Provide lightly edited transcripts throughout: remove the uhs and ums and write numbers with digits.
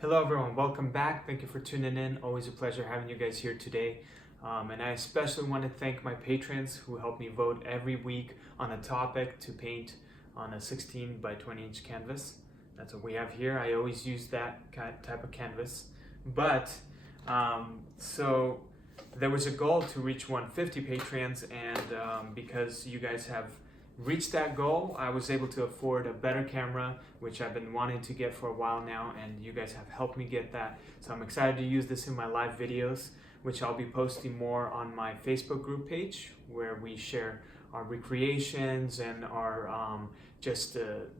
Hello everyone, welcome back. Thank you for tuning in. Always a pleasure having you guys here today. And I especially want to thank my patrons who help me vote every week on a topic to paint on a 16 by 20 inch canvas. That's what we have here. I always use that type of canvas. But, so there was a goal to reach 150 patrons, and because you guys have reached that goal, I was able to afford a better camera, which I've been wanting to get for a while now, and you guys have helped me get that. So I'm excited to use this in my live videos, which I'll be posting more on my Facebook group page, where we share our recreations and our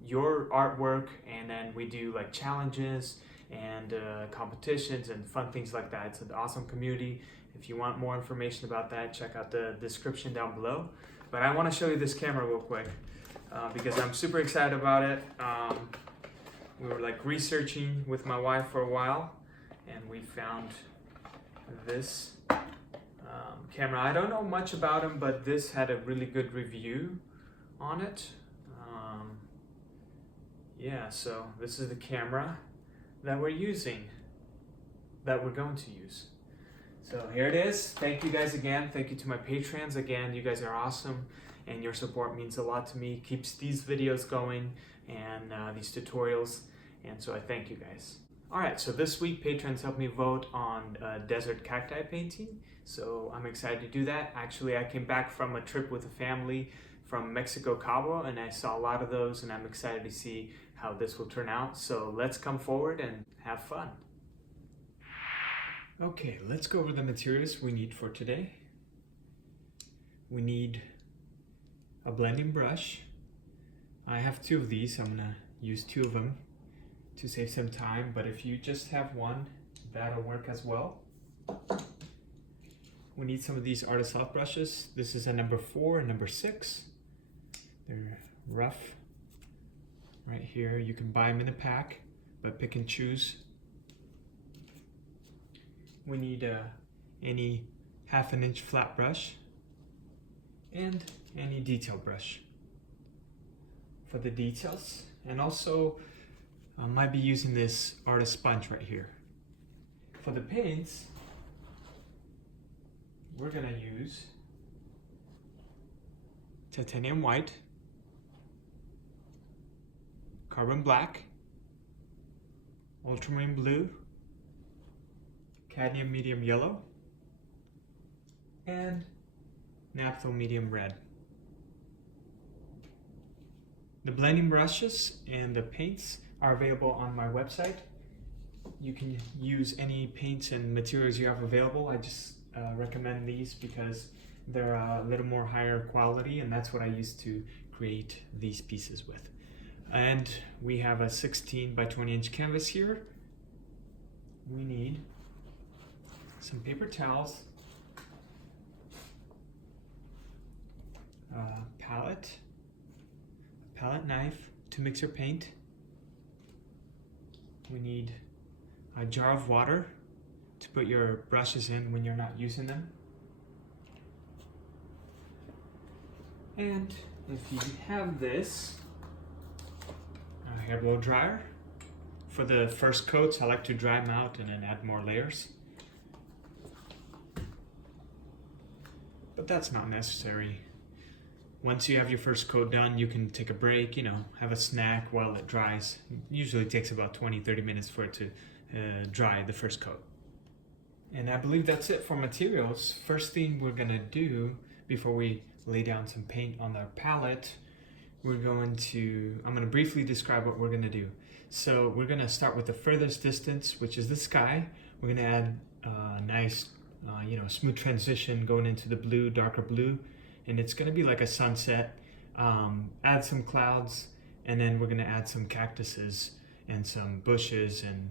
your artwork, and then we do like challenges and competitions and fun things like that. It's an awesome community. If you want more information about that, check out the description down below. But I want to show you this camera real quick because I'm super excited about it. We were like researching with my wife for a while, and we found this camera. I don't know much about them, but this had a really good review on it. Yeah, so this is the camera that we're using, that we're going to use. So here it is. Thank you guys again. Thank you to my patrons again. You guys are awesome, and your support means a lot to me. Keeps these videos going and these tutorials, and so I thank you guys. All right, so this week patrons helped me vote on desert cacti painting, so I'm excited to do that. Actually, I came back from a trip with a family from Mexico, Cabo, and I saw a lot of those, and I'm excited to see how this will turn out. So let's come forward and have fun. Okay, let's go over the materials we need for today. We need a blending brush. I have two of these. I'm gonna use two of them to save some time, but if you just have one, that'll work as well. We need some of these artist soft brushes. This is a number 4 and number 6. They're rough right here. You can buy them in a pack, but pick and choose. We need any 1/2 inch flat brush and any detail brush for the details. And also I might be using this artist sponge right here. For the paints, we're gonna use titanium white, carbon black, ultramarine blue, cadmium medium yellow, and naphtha medium red. The blending brushes and the paints are available on my website. You can use any paints and materials you have available. I just recommend these because they're a little more higher quality, and that's what I used to create these pieces with. And we have a 16 by 20 inch canvas here. We need some paper towels, a palette knife to mix your paint. We need a jar of water to put your brushes in when you're not using them. And if you have this, a hair blow dryer. For the first coats, I like to dry them out and then add more layers. But that's not necessary. Once you have your first coat done, you can take a break, have a snack while it dries. It usually takes about 20-30 minutes for it to dry the first coat. And I believe that's it for materials. First thing we're gonna do before we lay down some paint on our palette, I'm gonna briefly describe what we're gonna do. So we're gonna start with the furthest distance, which is the sky. We're gonna add a nice smooth transition going into the blue, darker blue, and it's gonna be like a sunset. Add some clouds, and then we're gonna add some cactuses and some bushes and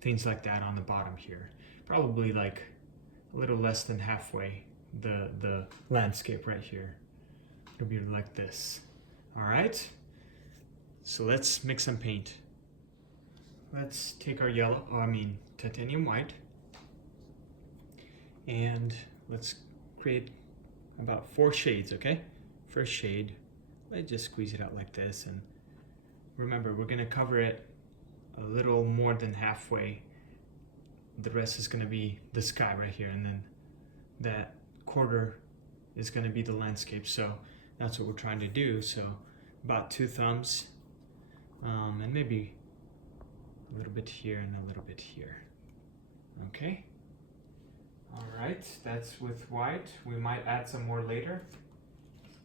things like that on the bottom here. Probably like a little less than halfway the landscape right here. It'll be like this. All right, so let's mix some paint. Let's take our titanium white, and let's create about 4 shades, okay? First shade, let's just squeeze it out like this, and remember, we're gonna cover it a little more than halfway. The rest is going to be the sky right here, and then that quarter is going to be the landscape. So that's what we're trying to do. So about 2 thumbs, and maybe a little bit here and a little bit here. Okay. All right, that's with white. We might add some more later,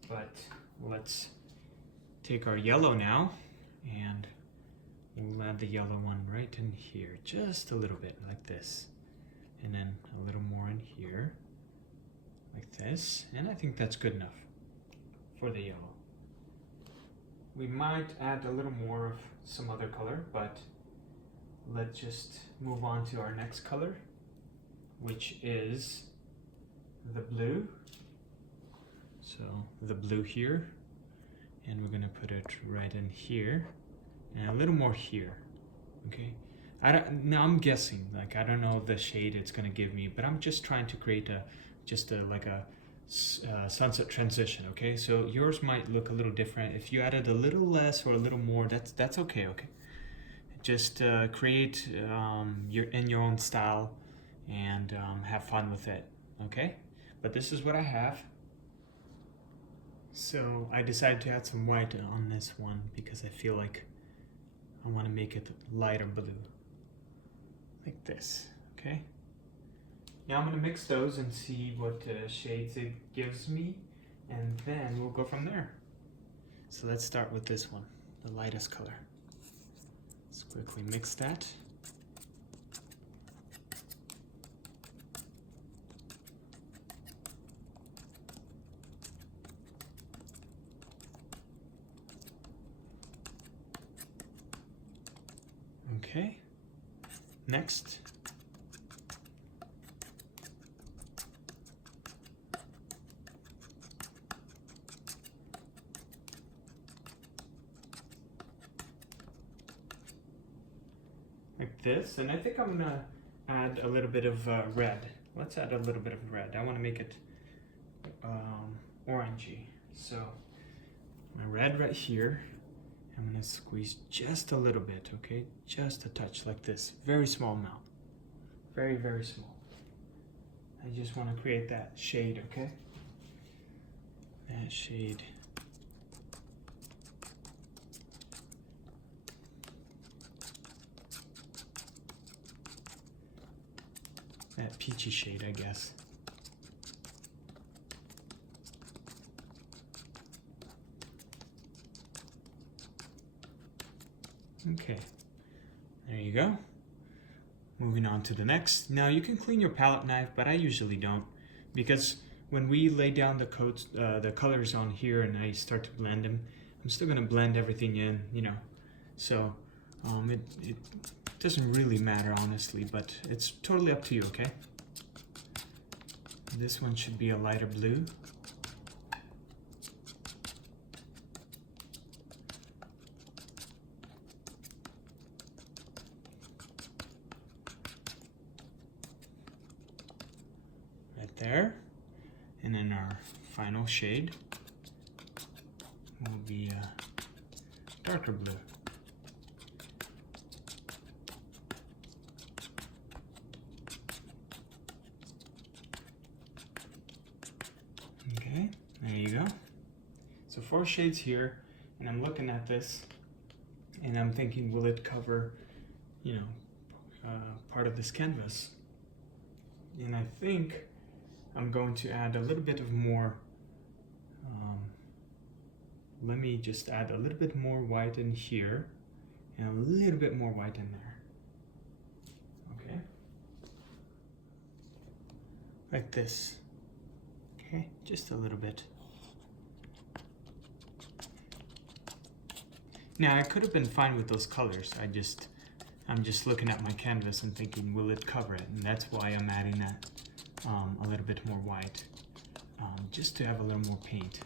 but let's take our yellow now, and we'll add the yellow one right in here, just a little bit like this, and then a little more in here like this, and I think that's good enough for the yellow. We might add a little more of some other color, but let's just move on to our next color, which is the blue. So the blue here, and we're gonna put it right in here, and a little more here. Okay. Now I'm guessing, like I don't know the shade it's gonna give me, but I'm just trying to create like a sunset transition. Okay, so yours might look a little different. If you added a little less or a little more, that's okay. Okay, just create your own style and have fun with it. Okay, but this is what I have. So I decided to add some white on this one because I feel like I want to make it lighter blue, like this. Okay. Now I'm going to mix those and see what shades it gives me, and then we'll go from there. So let's start with this one, the lightest color. Let's quickly mix that. Okay, next. Like this, and I think I'm gonna add a little bit of red. Let's add a little bit of red. I want to make it orangey. So my red right here, I'm gonna squeeze just a little bit, okay? Just a touch like this, very small amount, very, very small. I just want to create that shade, okay? That shade. That peachy shade, I guess. Okay, there you go. Moving on to the next. Now you can clean your palette knife, but I usually don't, because when we lay down the coats, the colors on here, and I start to blend them, I'm still gonna blend everything in, you know. So it doesn't really matter, honestly, but it's totally up to you, okay? This one should be a lighter blue. Right there. And then our final shade will be a darker blue. Okay, there you go. So 4 shades here, and I'm looking at this and I'm thinking, will it cover, you know, part of this canvas? And I think I'm going to add a little bit of more, let me just add a little bit more white in here and a little bit more white in there. Okay, like this. Okay, just a little bit. Now I could have been fine with those colors. I'm just looking at my canvas and thinking, will it cover it? And that's why I'm adding that a little bit more white, just to have a little more paint.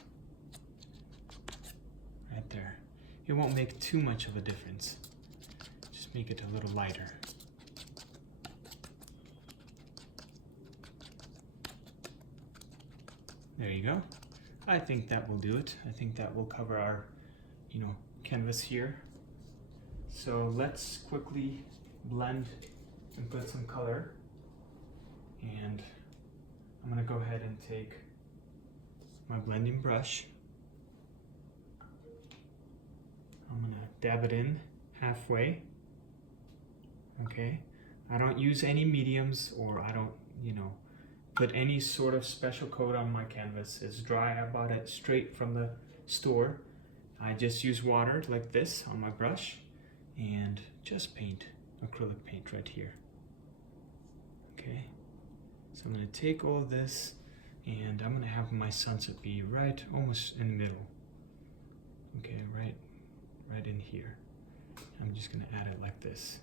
Right there. It won't make too much of a difference. Just make it a little lighter. There you go. I think that will do it. I think that will cover our, you know, canvas here. So let's quickly blend and put some color. And I'm gonna go ahead and take my blending brush. I'm gonna dab it in halfway. Okay, I don't use any mediums, or I don't, put any sort of special coat on my canvas. It's dry. I bought it straight from the store. I just use water like this on my brush and just paint acrylic paint right here. Okay, so I'm going to take all of this and I'm going to have my sunset be right almost in the middle. Okay, right in here. I'm just going to add it like this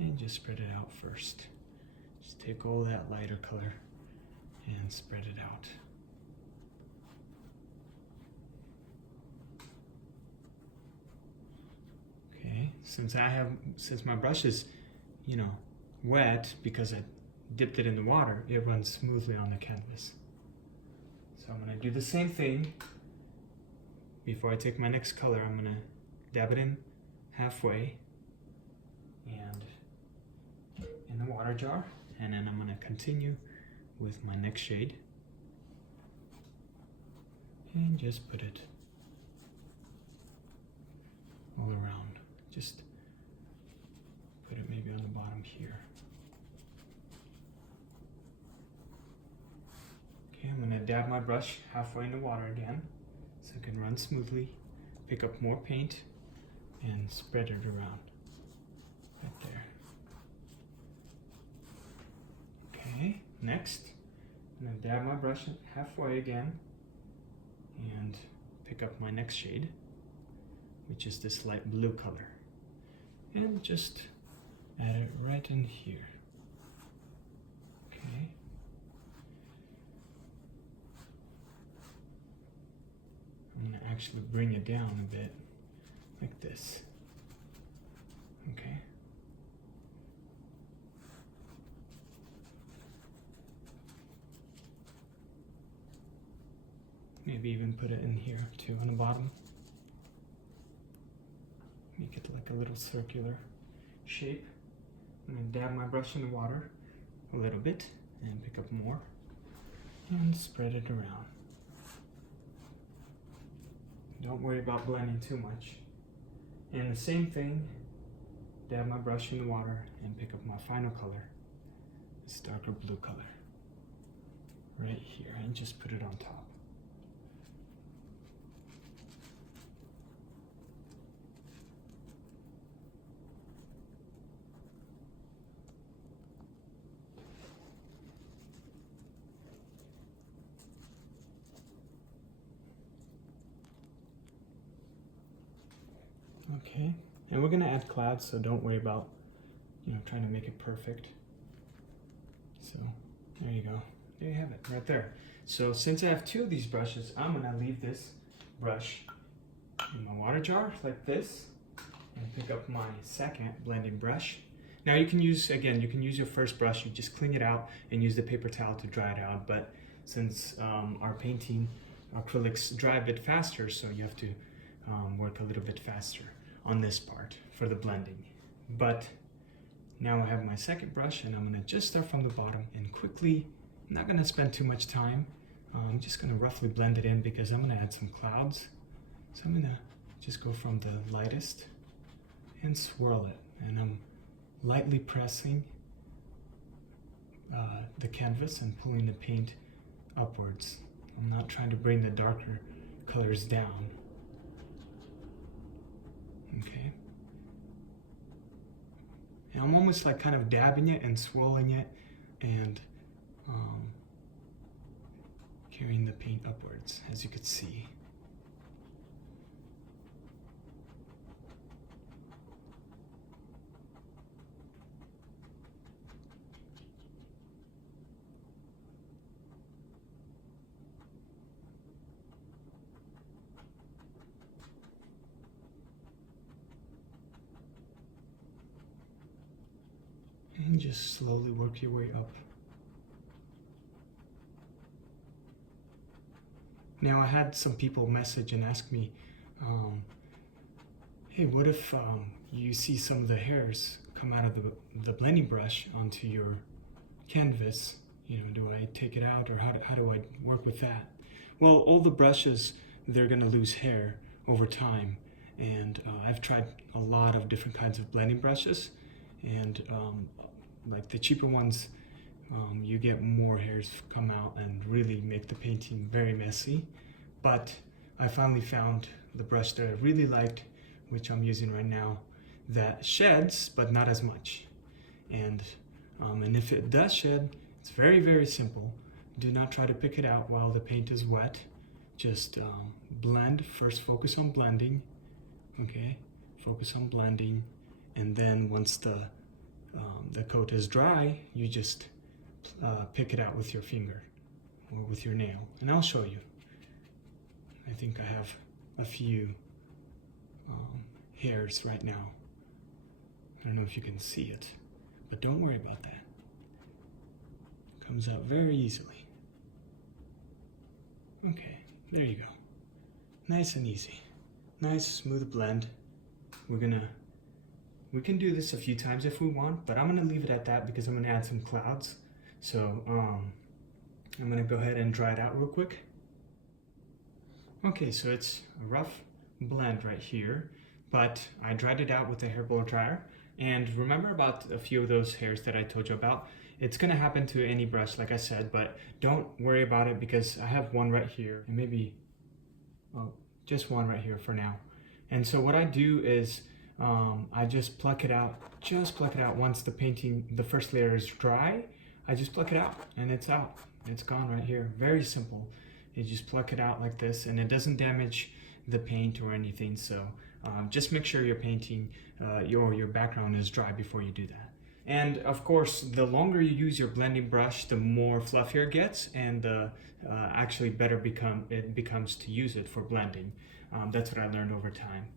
and just spread it out first. Just take all that lighter color and spread it out. Okay, since my brush is, wet because I dipped it in the water, it runs smoothly on the canvas. So I'm going to do the same thing. Before I take my next color, I'm going to dab it in halfway and in the water jar, and then I'm going to continue with my next shade and just put it all around. Just put it maybe on the bottom here. Okay, I'm going to dab my brush halfway in the water again so it can run smoothly. Pick up more paint and spread it around right there. Okay, next I'm going to dab my brush halfway again and pick up my next shade, which is this light blue color, and just add it right in here. Okay. I'm going to actually bring it down a bit like this. Okay. Maybe even put it in here too on the bottom. Make it like a little circular shape. I'm going to dab my brush in the water a little bit and pick up more and spread it around. Don't worry about blending too much. And the same thing, dab my brush in the water and pick up my final color, this darker blue color, right here, and just put it on top. Okay, and we're going to add clouds, so don't worry about, trying to make it perfect. So, there you go. There you have it, right there. So, since I have two of these brushes, I'm going to leave this brush in my water jar like this and pick up my second blending brush. Now, you can use your first brush, you just clean it out and use the paper towel to dry it out, but since our painting acrylics dry a bit faster, so you have to work a little bit faster on this part for the blending. But now I have my second brush and I'm going to just start from the bottom and quickly, I'm not going to spend too much time, I'm just going to roughly blend it in because I'm going to add some clouds. So I'm going to just go from the lightest and swirl it, and I'm lightly pressing the canvas and pulling the paint upwards. I'm not trying to bring the darker colors down. Okay. And I'm almost like kind of dabbing it and swirling it and carrying the paint upwards, as you could see. And just slowly work your way up. Now I had some people message and ask me, Hey, what if you see some of the hairs come out of the blending brush onto your canvas? You know, do I take it out, or how do I work with that? Well, all the brushes, they're gonna lose hair over time. And I've tried a lot of different kinds of blending brushes, and like the cheaper ones, you get more hairs come out and really make the painting very messy. But I finally found the brush that I really liked, which I'm using right now, that sheds, but not as much. And if it does shed, it's very, very simple. Do not try to pick it out while the paint is wet. Just blend, first focus on blending, okay? Focus on blending, and then once the coat is dry, you just pick it out with your finger or with your nail, and I'll show you. I think I have a few hairs right now. I don't know if you can see it, but don't worry about that. It comes out very easily. Okay, there you go. Nice and easy. Nice, smooth blend. We can do this a few times if we want, but I'm gonna leave it at that because I'm gonna add some clouds. So I'm gonna go ahead and dry it out real quick. Okay, so it's a rough blend right here, but I dried it out with a hair blow dryer. And remember about a few of those hairs that I told you about? It's gonna happen to any brush, like I said, but don't worry about it because I have one right here, and maybe, just one right here for now. And so what I do is I just pluck it out once the first layer is dry. I just pluck it out and it's out. It's gone right here. Very simple. You just pluck it out like this, and it doesn't damage the paint or anything. So just make sure your painting, your background is dry before you do that. And of course, the longer you use your blending brush, the more fluffier it gets, and actually better it becomes to use it for blending. That's what I learned over time.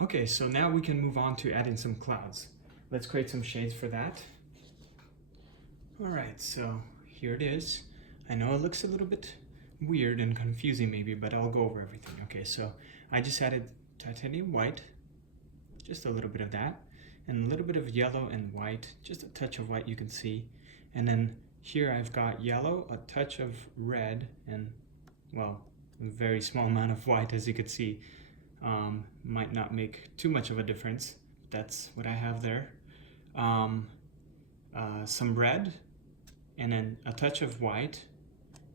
Okay, so now we can move on to adding some clouds. Let's create some shades for that. All right, so here it is. I know it looks a little bit weird and confusing maybe, but I'll go over everything. Okay, so I just added titanium white, just a little bit of that, and a little bit of yellow and white, just a touch of white you can see. And then here I've got yellow, a touch of red, and well, a very small amount of white, as you can see. Might not make too much of a difference. That's what I have there. Some red, and then a touch of white,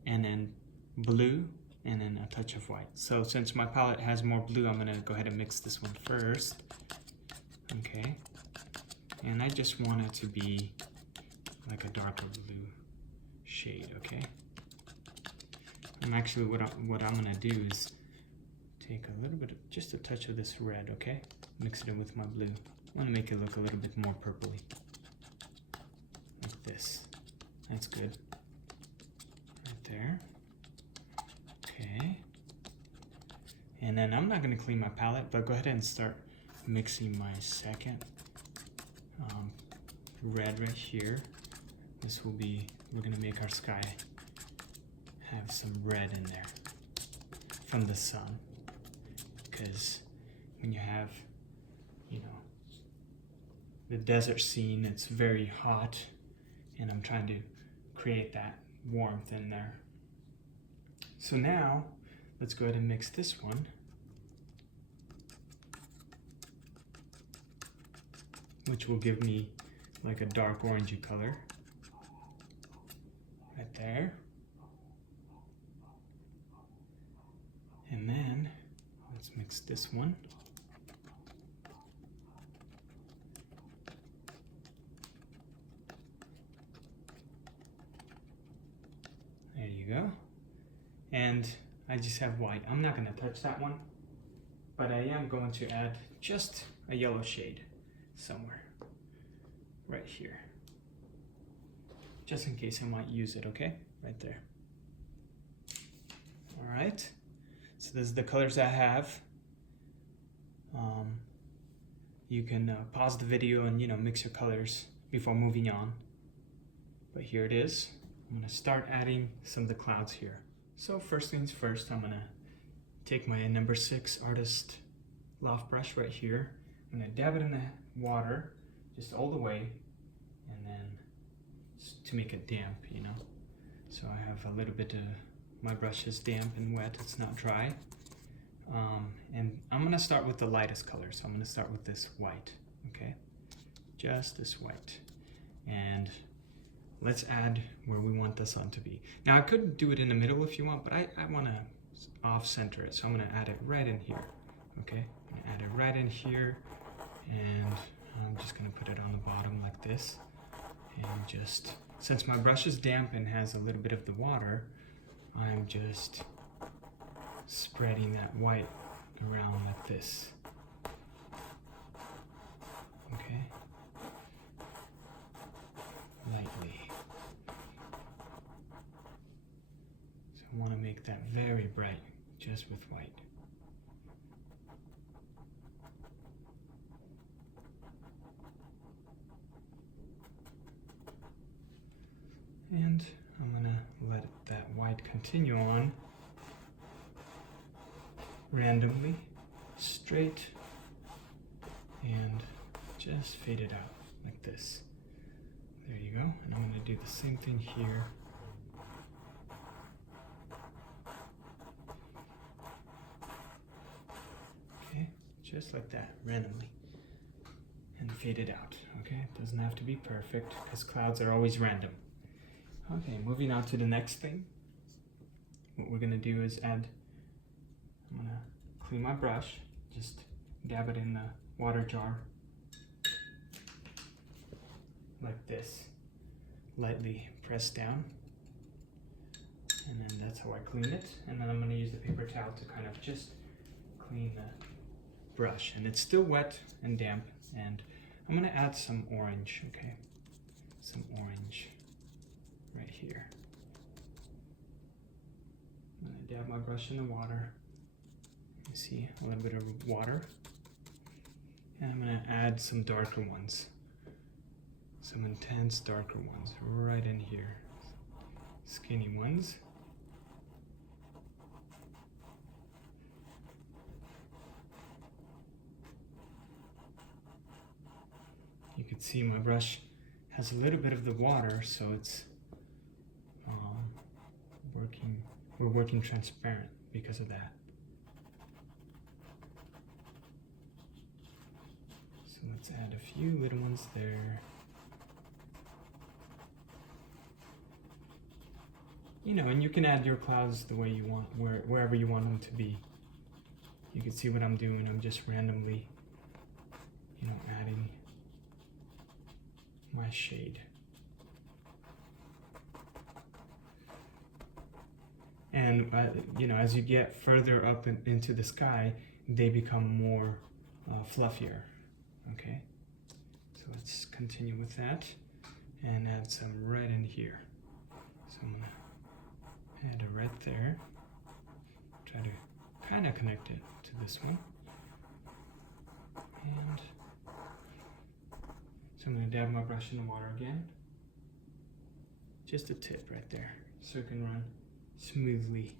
and then blue, and then a touch of white. So since my palette has more blue, I'm gonna go ahead and mix this one first. Okay, and I just want it to be like a darker blue shade. Okay, and actually what I'm gonna do is take a little bit, just a touch of this red, okay? Mix it in with my blue. I want to make it look a little bit more purpley. Like this. That's good. Right there. Okay. And then I'm not going to clean my palette, but go ahead and start mixing my second red right here. This will be, we're going to make our sky have some red in there from the sun. Because when you have, you know, the desert scene, it's very hot, and I'm trying to create that warmth in there. So now, let's go ahead and mix this one. Which will give me like a dark orangey color. Right there. And then, let's mix this one. There you go. And I just have white. I'm not going to touch that one, but I am going to add just a yellow shade somewhere. Right here. Just in case I might use it, okay? Right there. All right. So this is the colors I have. You can pause the video and mix your colors before moving on. But here it is. I'm gonna start adding some of the clouds here. So first things first, I'm gonna take my number 6 artist loft brush right here. I'm gonna dab it in the water, just all the way, and then just to make it damp, you know. So I have a little bit of, my brush is damp and wet, it's not dry. And I'm gonna start with the lightest color, so I'm gonna start with this white, okay? Just this white. And let's add where we want the sun to be. Now I could do it in the middle if you want, but I wanna off-center it, so I'm gonna add it right in here, okay? I'm gonna add it right in here, and I'm just gonna put it on the bottom like this. And just, since my brush is damp and has a little bit of the water, I'm just spreading that white around like this. Okay? Lightly. So I want to make that very bright, just with white. And I'm going to let that white continue on randomly, straight, and just fade it out like this. There you go. And I'm going to do the same thing here. Okay, just like that, randomly. And fade it out, okay? It doesn't have to be perfect, because clouds are always random. Okay, moving on to the next thing. What we're gonna do is add, I'm gonna clean my brush, just dab it in the water jar, like this. Lightly press down. And then that's how I clean it. And then I'm gonna use the paper towel to kind of just clean the brush. And it's still wet and damp. And I'm gonna add some orange, okay? Some orange. Right here. I'm gonna dab my brush in the water. You see a little bit of water. And I'm gonna add some darker ones. Some intense darker ones right in here. Skinny ones. You can see my brush has a little bit of the water, so it's we're working transparent because of that. So let's add a few little ones there. You know, and you can add your clouds the way you want, wherever you want them to be. You can see what I'm doing. I'm just randomly, you know, adding my shade. And you know, as you get further up into the sky, they become more fluffier. Okay, so let's continue with that and add some red in here. So I'm gonna add a red there. Try to kind of connect it to this one. And so I'm gonna dab my brush in the water again. Just a tip right there, so it can run smoothly.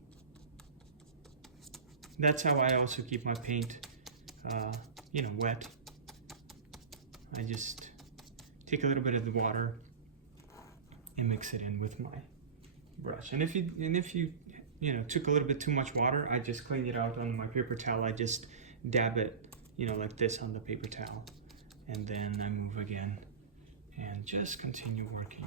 That's how I also keep my paint, you know, wet. I just take a little bit of the water and mix it in with my brush. And if you know, took a little bit too much water, I just clean it out on my paper towel. I just dab it, you know, like this on the paper towel, and then I move again and just continue working.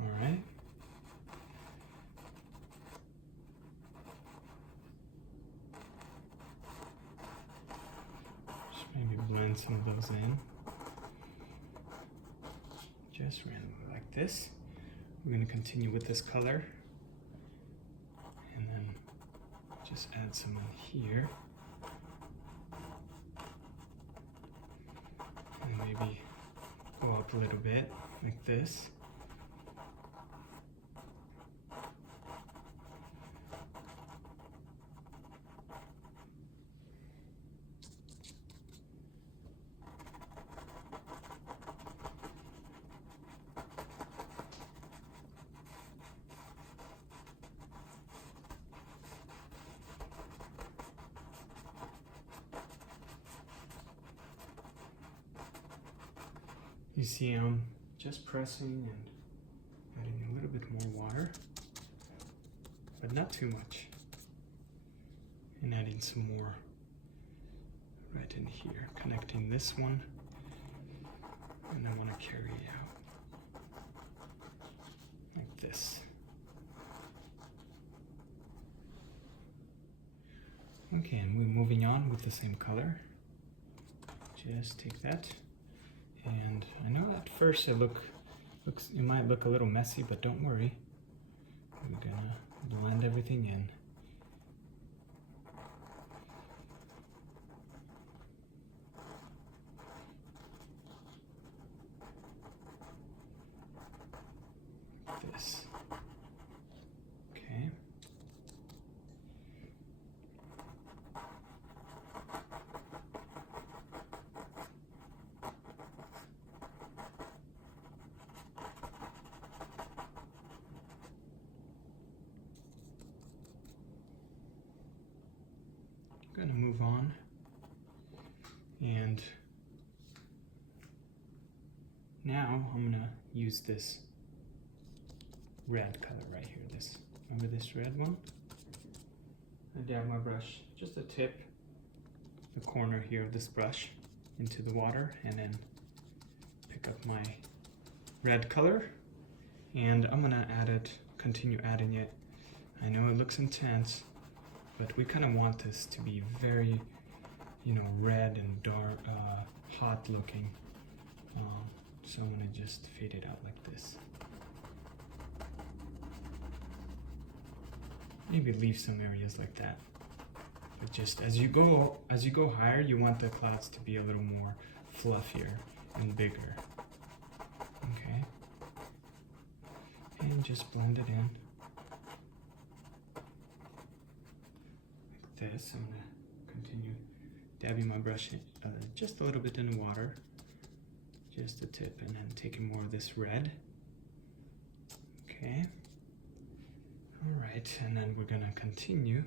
Alright. Just maybe blend some of those in. Just randomly like this. We're going to continue with this color. And then just add some in here. And maybe go up a little bit like this. You see I'm just pressing and adding a little bit more water, but not too much. And adding some more right in here, connecting this one, and I want to carry it out like this. Okay, and we're moving on with the same color. Just take that, and I know at first it might look a little messy, but don't worry. We're gonna blend everything in. This. Okay. I'm gonna move on, and now I'm gonna use this red color right here. Remember this red one? I dab my brush, just a tip, the corner here of this brush into the water, and then pick up my red color, and I'm gonna continue adding it. I know it looks intense, but we kind of want this to be very, red and dark, hot looking. So I'm gonna just fade it out like this. Maybe leave some areas like that. But just as you go higher, you want the clouds to be a little more fluffier and bigger. Okay. And just blend it in. Like this. I'm gonna continue dabbing my brush in, just a little bit in the water. Just a tip, and then taking more of this red. Okay. Alright, and then we're gonna continue,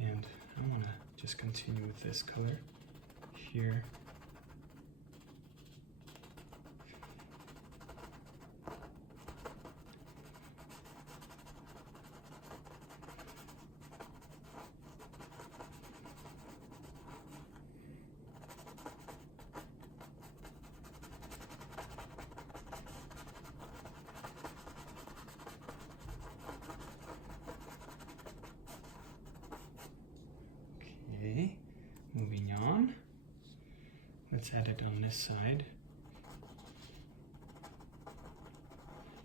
and I wanna just continue with this color here. Okay, moving on. Let's add it on this side.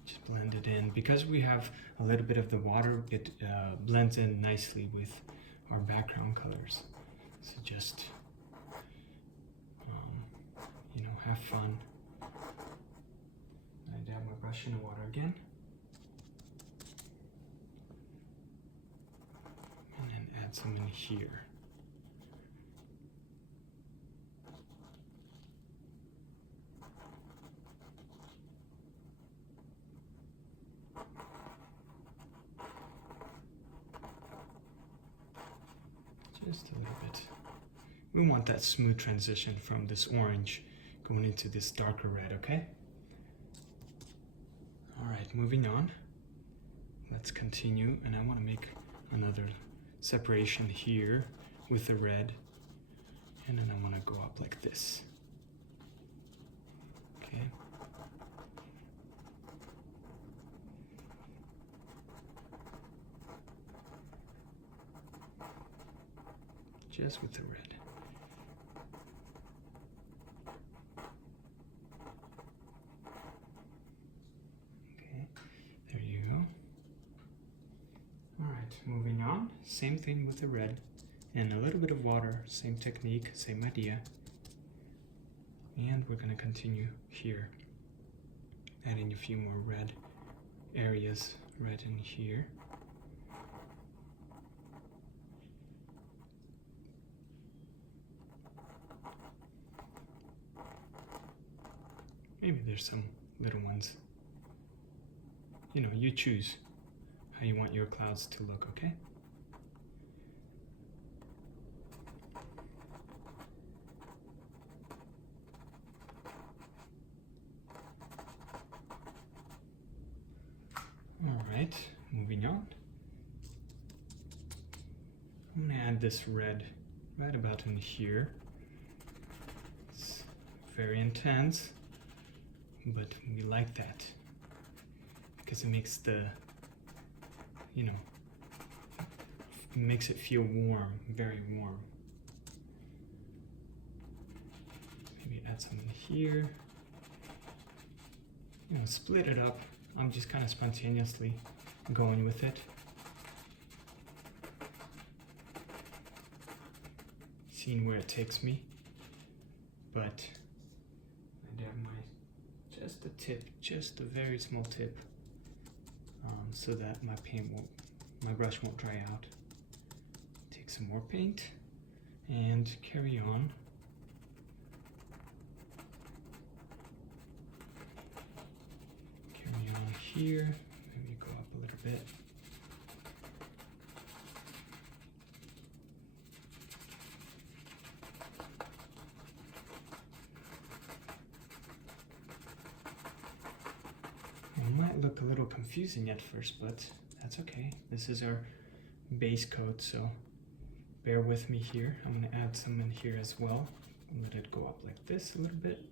Just blend it in. Because we have a little bit of the water, it blends in nicely with our background colors. So just, have fun. I dab my brush in the water again. And then add some in here. Just a little bit. We want that smooth transition from this orange going into this darker red, okay? Alright, moving on. Let's continue, and I want to make another separation here with the red, and then I want to go up like this. Okay. Just with the red. Okay, there you go. All right, moving on. Same thing with the red and a little bit of water. Same technique, same idea. And we're gonna continue here, adding a few more red areas right in here. Maybe there's some little ones. You choose how you want your clouds to look, okay? Alright, moving on. I'm gonna add this red right about in here. It's very intense, but we like that because it makes the, you know, it makes it feel warm, very warm. Maybe add some in here. You know, split it up. I'm just kind of spontaneously going with it. Seeing where it takes me. But I dab just a tip, just a very small tip, so that my brush won't dry out. Take some more paint and carry on. Carry on here, maybe go up a little bit. It might look a little confusing at first, but that's okay. This is our base coat, so bear with me here. I'm going to add some in here as well. Let it go up like this a little bit.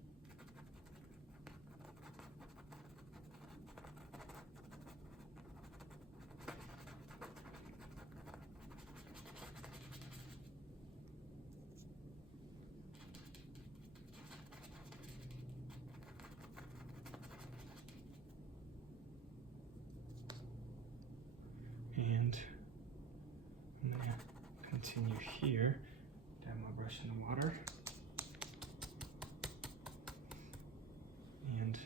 And I'm going to continue here. Dab my brush in the water. And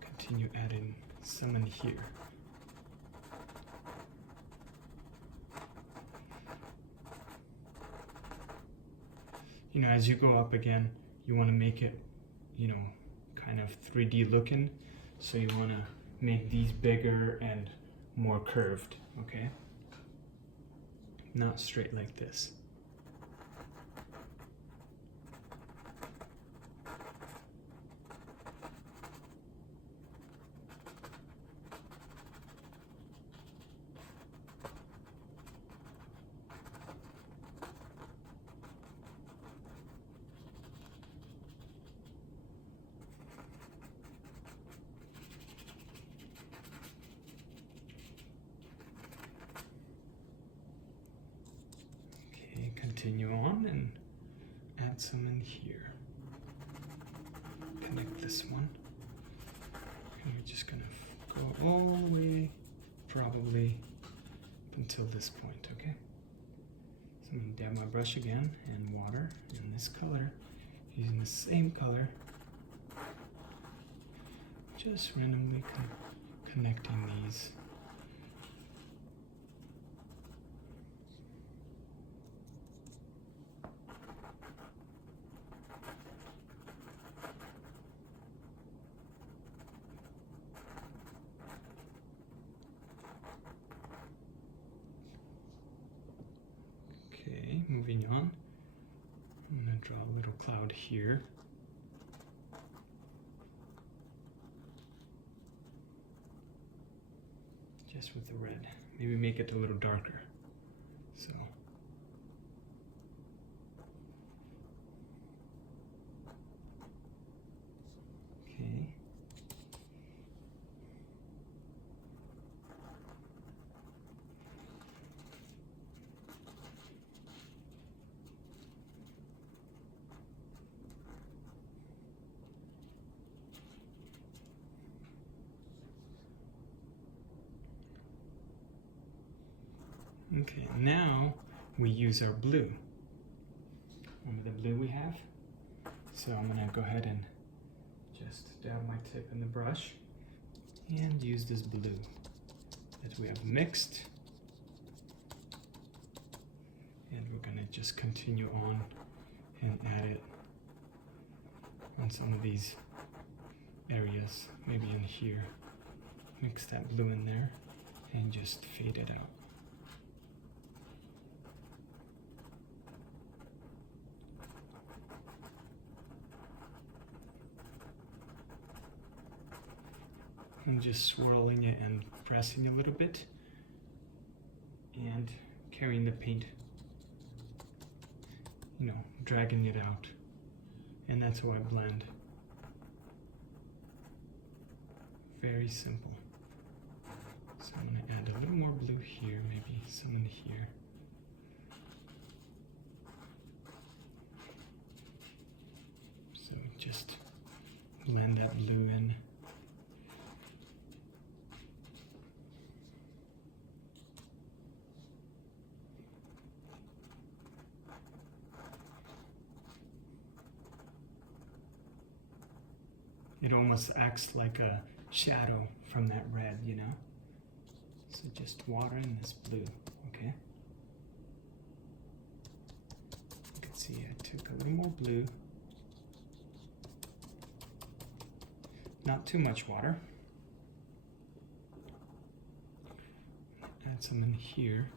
continue adding some in here. You know, as you go up again, you want to make it, you know, kind of 3D looking. So you want to make these bigger and more curved, okay? Not straight like this. Continue on and add some in here. Connect this one. And we're just gonna go all the way, probably up until this point, okay? So I'm gonna dab my brush again and water in this color, using the same color. Just randomly connecting these. Okay, moving on. I'm going to draw a little cloud here. Just with the red. Maybe make it a little darker. So. Okay. Okay, now we use our blue. Remember the blue we have? So I'm gonna go ahead and just dab my tip in the brush and use this blue that we have mixed. And we're gonna just continue on and add it on some of these areas, maybe in here. Mix that blue in there and just fade it out. I'm just swirling it and pressing a little bit and carrying the paint, dragging it out. And that's how I blend. Very simple. So I'm going to add a little more blue here, maybe some in here. So just blend that blue in. It almost acts like a shadow from that red, So just water in this blue, okay? You can see I took a little more blue. Not too much water. Add some in here.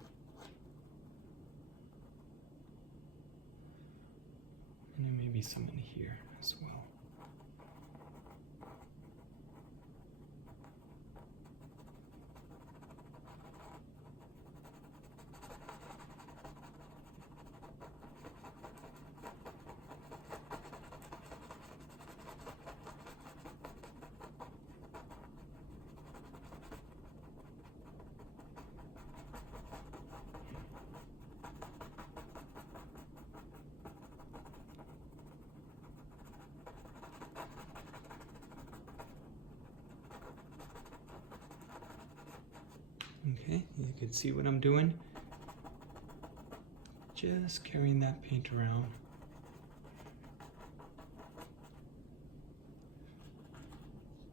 And then maybe some in here as well. Okay, you can see what I'm doing. Just carrying that paint around.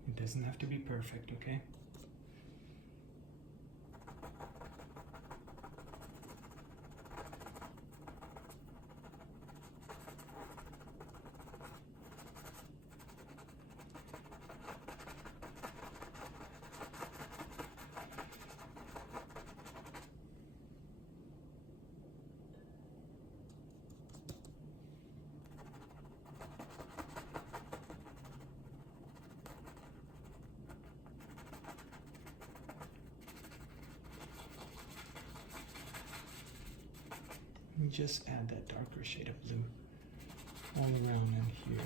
It doesn't have to be perfect, okay? And just add that darker shade of blue all around in here.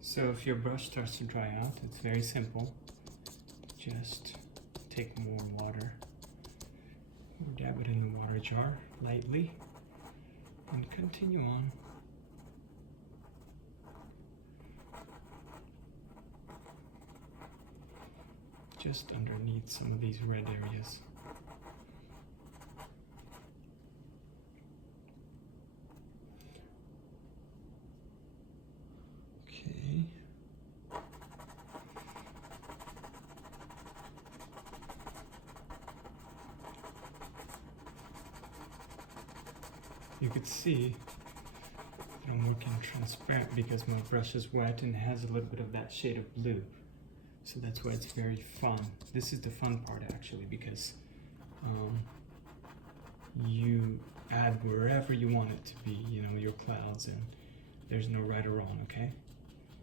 So if your brush starts to dry out, it's very simple. Just take more water, or dab it in the water jar lightly, and continue on. Just underneath some of these red areas. Okay. You could see that I'm working transparent because my brush is wet and has a little bit of that shade of blue. So that's why it's very fun. This is the fun part actually, because you add wherever you want it to be, your clouds, and there's no right or wrong, okay?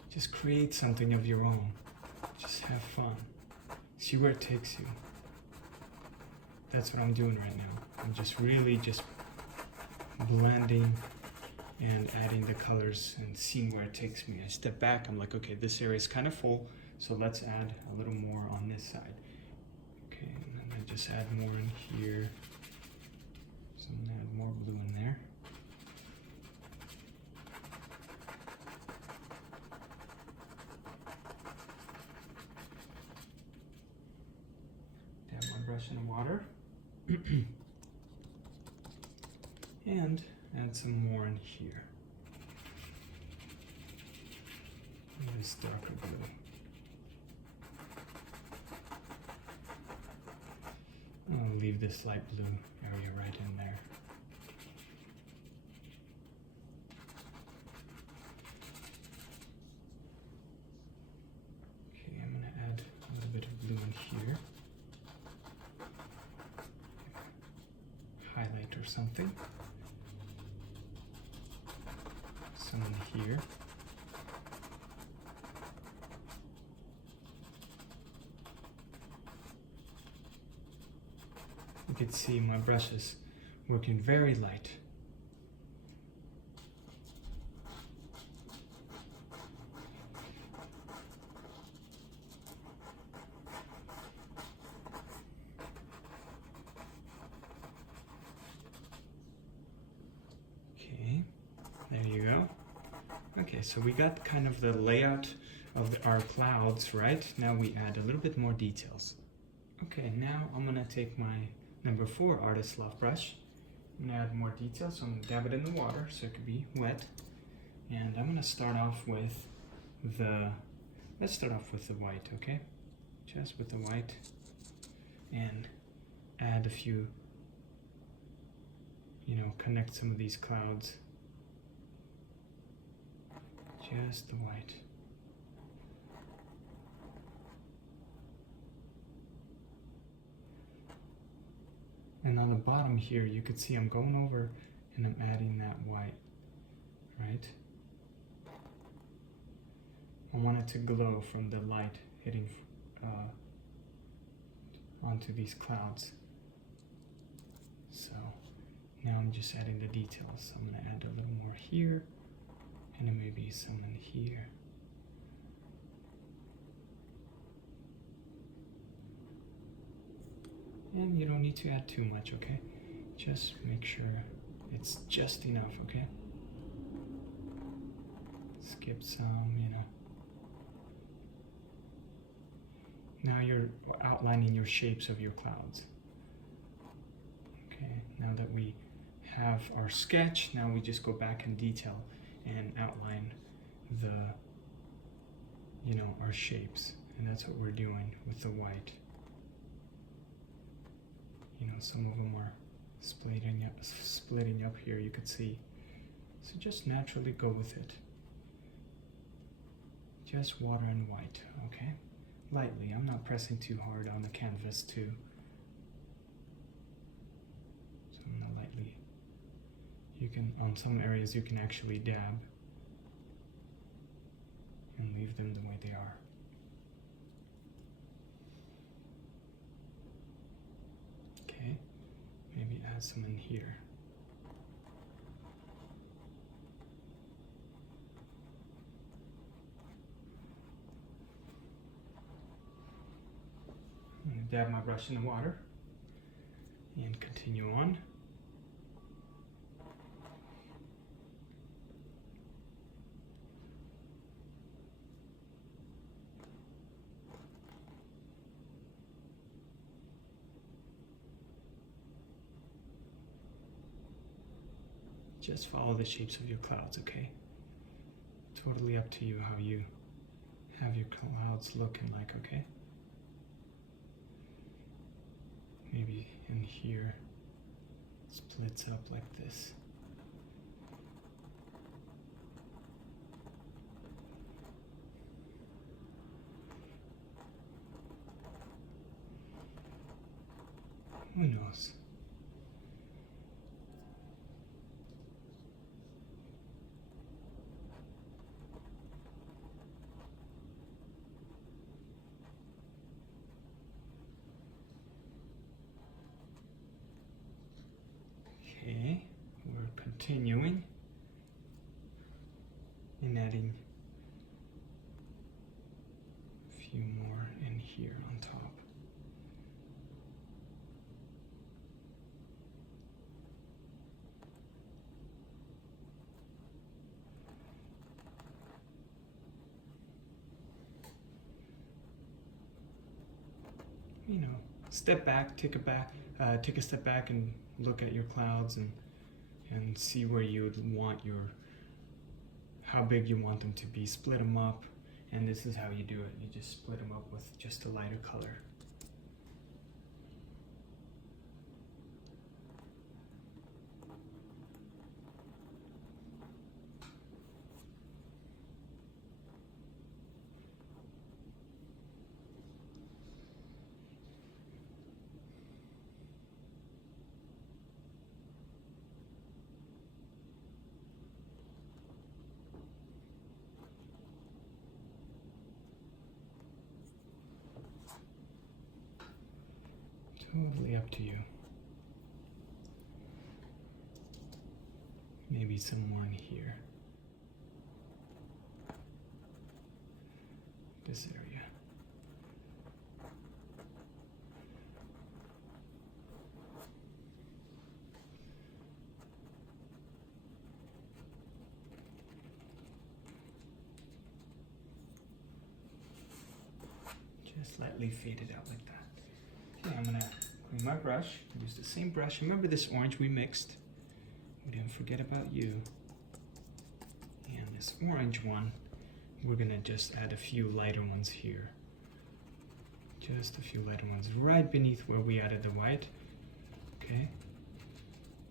Just create something of your own. Just have fun. See where it takes you. That's what I'm doing right now. I'm just really just blending and adding the colors and seeing where it takes me. I step back, I'm like, okay, this area is kind of full, so let's add a little more on this side. Okay, and then I just add more in here. So I'm gonna add more blue in there. brush in the water. And add some more in here. This darker blue. I'll leave this light blue area right in there. Okay, I'm going to add a little bit of blue in here. Highlight or something. Some in here. You can see my brush is working very light. Okay, there you go. Okay, so we got kind of the layout of our clouds, right? Now we add a little bit more details. Okay, now I'm gonna take my number 4 Artist Love brush. I'm gonna add more details, so I'm gonna dab it in the water so it could be wet. And I'm gonna start off with let's start off with the white, okay? Just with the white, and add a few, connect some of these clouds. Just the white. And on the bottom here, you could see I'm going over and I'm adding that white, right? I want it to glow from the light hitting onto these clouds. So now I'm just adding the details. I'm gonna add a little more here, and then maybe some in here. And you don't need to add too much, okay? Just make sure it's just enough, okay? Skip some, Now you're outlining your shapes of your clouds. Okay, now that we have our sketch, now we just go back in detail and outline our shapes. And that's what we're doing with the white. Some of them are splitting up here, you could see. So just naturally go with it. Just water and white, okay? Lightly, I'm not pressing too hard on the canvas too. So I'm gonna lightly, on some areas you can actually dab and leave them the way they are. Okay, maybe add some in here. I'm going to dab my brush in the water and continue on. Just follow the shapes of your clouds, okay? Totally up to you how you have your clouds looking like, okay? Maybe in here, splits up like this. Who knows? Okay, we're continuing and adding a few more in here on top. step back, take a step back and look at your clouds and see where you would want how big you want them to be. Split them up, and this is how you do it. You just split them up with just a lighter color. Totally up to you. Maybe some more in here. This area. Just lightly fade it out like that. Okay, I'm gonna clean my brush, use the same brush. Remember this orange we mixed? We didn't forget about you. And this orange one, we're gonna just add a few lighter ones here. Just a few lighter ones right beneath where we added the white. Okay,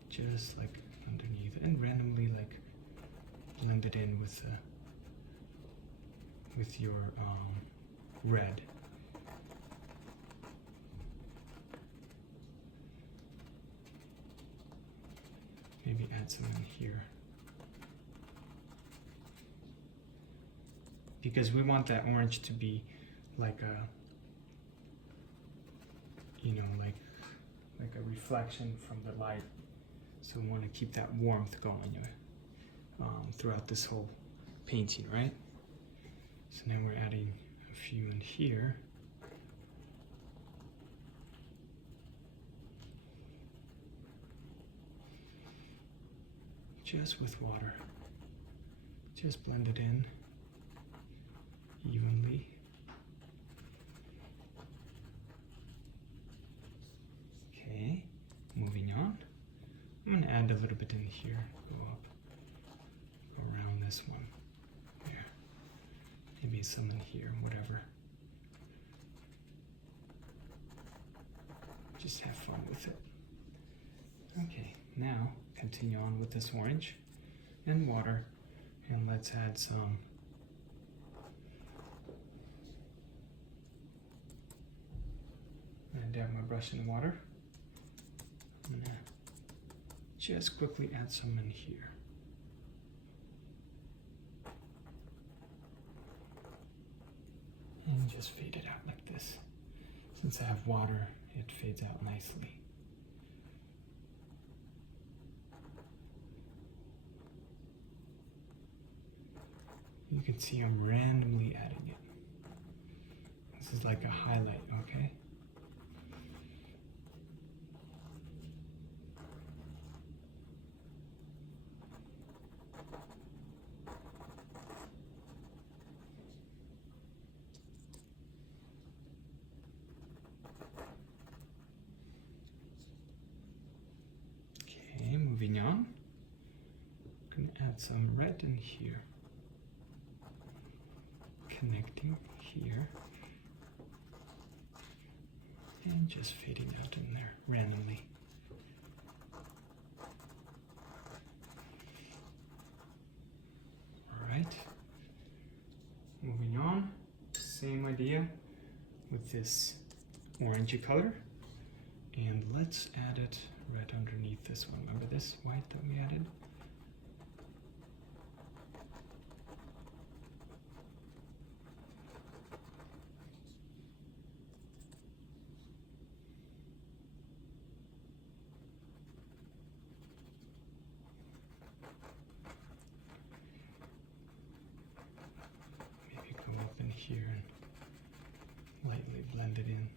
just like underneath, and randomly like blend it in with your red. Maybe add some in here. Because we want that orange to be like a, you know, like a reflection from the light. So we want to keep that warmth going throughout this whole painting, right? So now we're adding a few in here. Just with water. Just blend it in evenly. Okay, moving on. I'm going to add a little bit in here. Go up, go around this one. There. Maybe some in here, whatever. Just have fun with it. Okay, now continue on with this orange and water, and let's add some and dab my brush in the water. I'm gonna just quickly add some in here. And just fade it out like this. Since I have water, it fades out nicely. You can see I'm randomly adding it. This is like a highlight, okay? Okay, moving on. I'm gonna add some red in here. Connecting here and just fading out in there randomly. All right, moving on, same idea with this orangey color, and let's add it right underneath this one. Remember this white that we added? Here and lightly blend it in.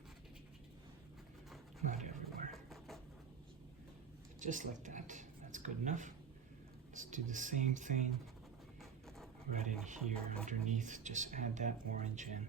Not everywhere. Just like that. That's good enough. Let's do the same thing right in here underneath. Just add that orange in.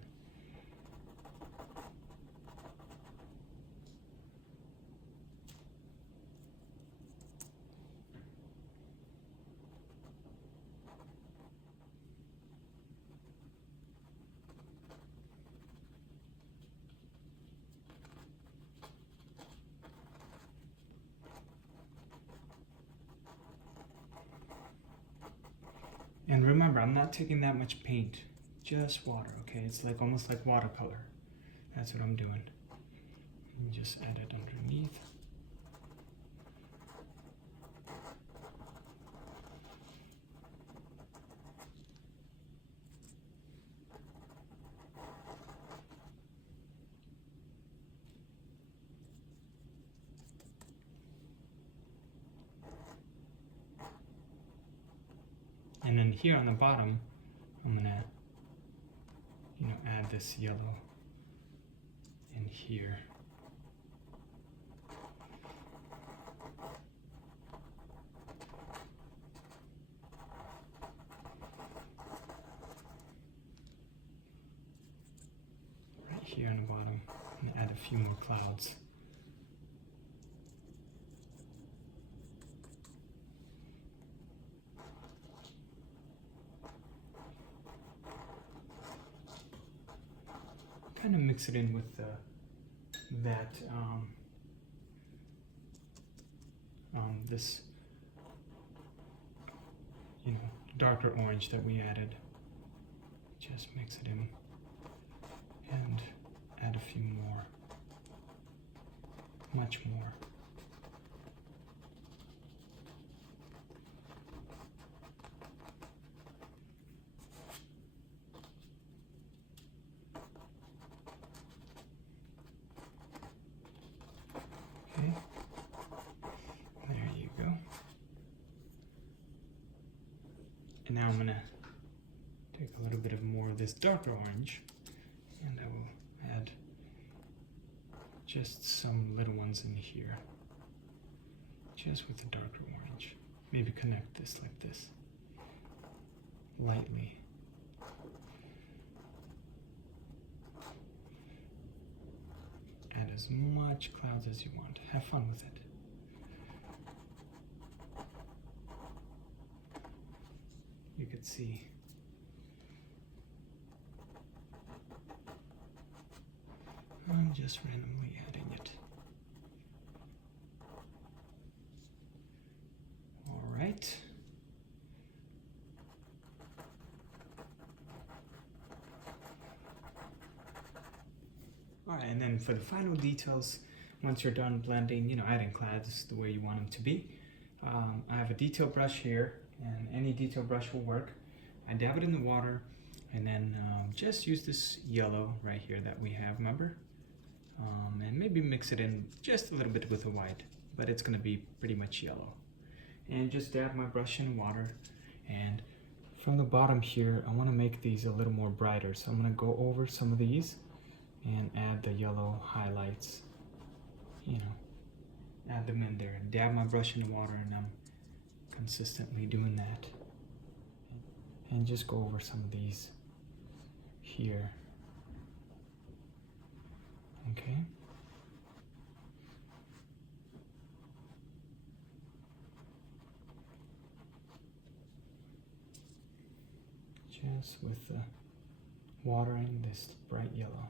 I'm not taking that much paint, just water, okay? It's like almost like watercolor. That's what I'm doing. And just add it underneath. And then here on the bottom, I'm gonna, add this yellow in here. Right here on the bottom, I'm gonna add a few more clouds. Kind of mix it in with this darker orange that we added. Just mix it in and add a few more, much more. Okay, there you go. And now I'm gonna take a little bit of more of this darker orange, and I will add just some little ones in here, just with the darker orange. Maybe connect this like this, lightly. Add as much clouds as you want. Have fun with it. You could see I'm just randomly adding it. All right. All right, and then for the final details, once you're done blending, adding clouds the way you want them to be, I have a detail brush here, and any detail brush will work. I dab it in the water, and then just use this yellow right here that we have, remember? And maybe mix it in just a little bit with the white, but it's gonna be pretty much yellow. And just dab my brush in water, and from the bottom here, I wanna make these a little more brighter. So I'm gonna go over some of these and add the yellow highlights, add them in there. Dab my brush in the water, and I'm consistently doing that. And just go over some of these here. Okay. Just with the water and this bright yellow.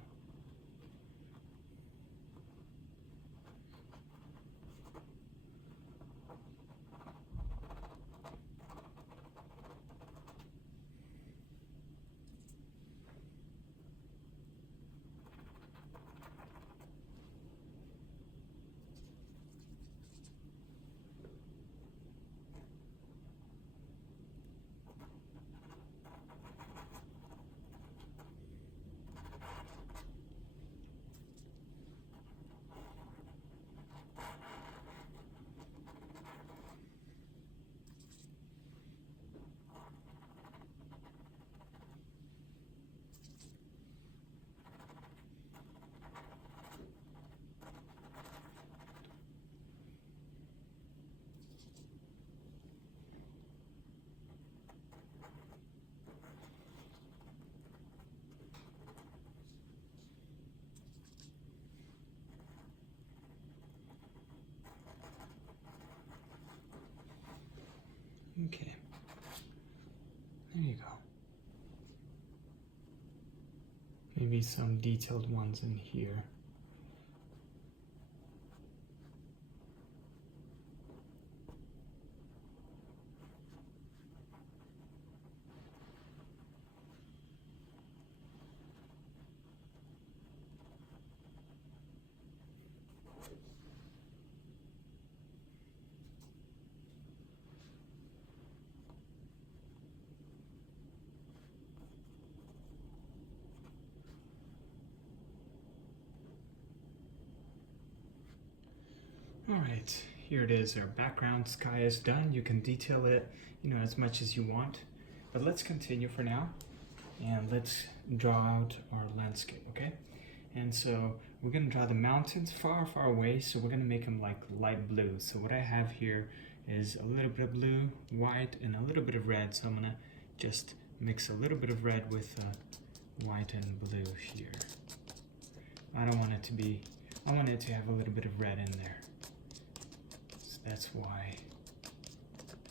Okay, there you go. Maybe some detailed ones in here. Alright, here it is. Our background sky is done. You can detail it, as much as you want. But let's continue for now. And let's draw out our landscape, okay? And so we're going to draw the mountains far, far away. So we're going to make them like light blue. So what I have here is a little bit of blue, white, and a little bit of red. So I'm going to just mix a little bit of red with white and blue here. I don't want it to be, I want it to have a little bit of red in there. So that's why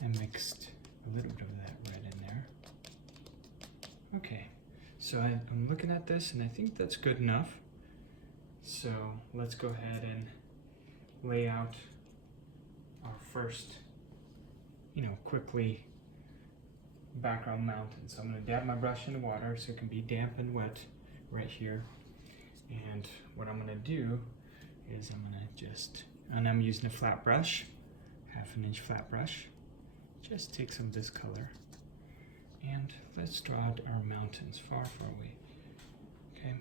I mixed a little bit of that red in there. Okay, so I'm looking at this and I think that's good enough. So let's go ahead and lay out our first, quickly background mountain. So I'm going to dab my brush in the water so it can be damp and wet right here. And what I'm going to do is I'm using a flat brush, 1/2 inch flat brush. Just take some of this color and let's draw out our mountains far, far away. Okay,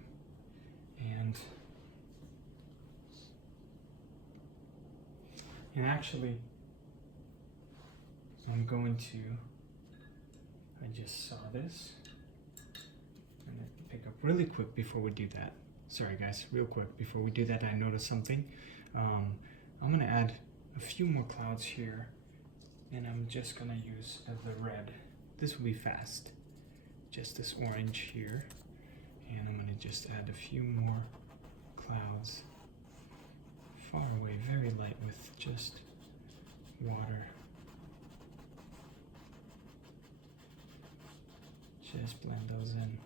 and actually I'm going to, I just saw this, I'm going to pick up really quick before we do that. Sorry guys, real quick, before we do that I noticed something. I'm going to add a few more clouds here, and I'm just going to use the red. This will be fast. Just this orange here, and I'm going to just add a few more clouds far away, very light with just water. Just blend those in.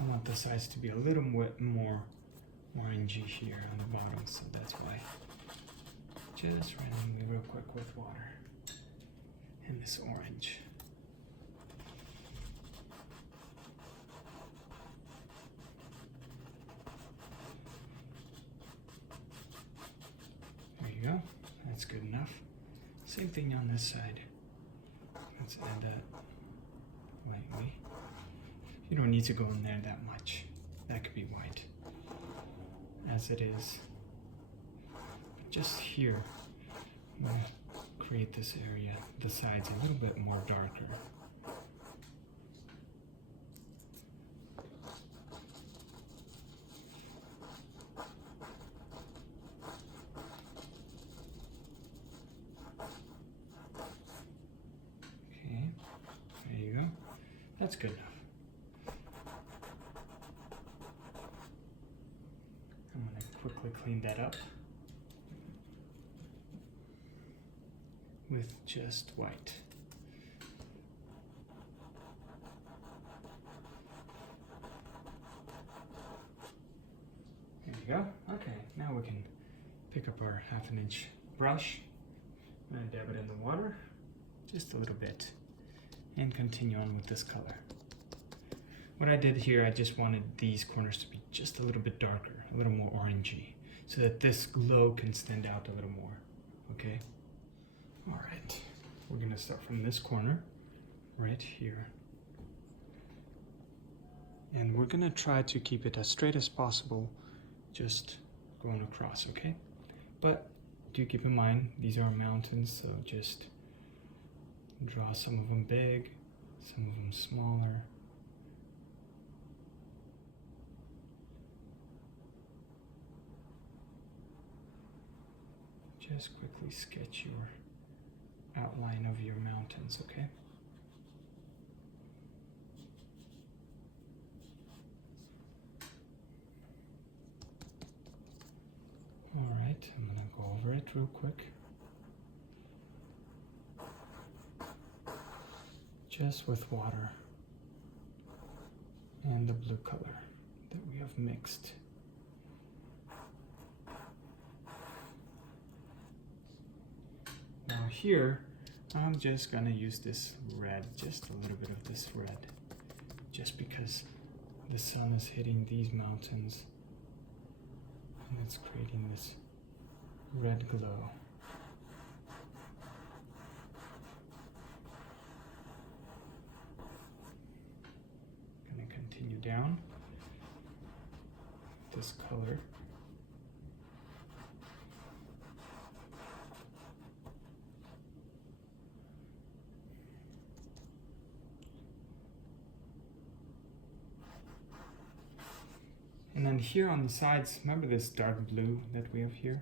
I want the sides to be a little bit more orangey here on the bottom, so that's why. Just randomly real quick with water and this orange. There you go, that's good enough. Same thing on this side. Let's add that lightly. You don't need to go in there that much. That could be white as it is. Just here, I'm going to create this area, the sides a little bit more darker. Okay, there you go. That's good enough. I'm going to quickly clean that up with just white. There you go. Okay, now we can pick up our 1/2 inch brush and dab it in the water just a little bit and continue on with this color. What I did here, I just wanted these corners to be just a little bit darker, a little more orangey, so that this glow can stand out a little more, okay? All right, we're gonna start from this corner, right here. And we're gonna try to keep it as straight as possible, just going across, okay? But do keep in mind, these are mountains, so just draw some of them big, some of them smaller. Just quickly sketch your outline of your mountains, okay? All right, I'm gonna go over it real quick. Just with water and the blue color that we have mixed. Now here, I'm just gonna use this red, just a little bit of this red, just because the sun is hitting these mountains and it's creating this red glow. Gonna continue down this color. And then here on the sides, remember this dark blue that we have here?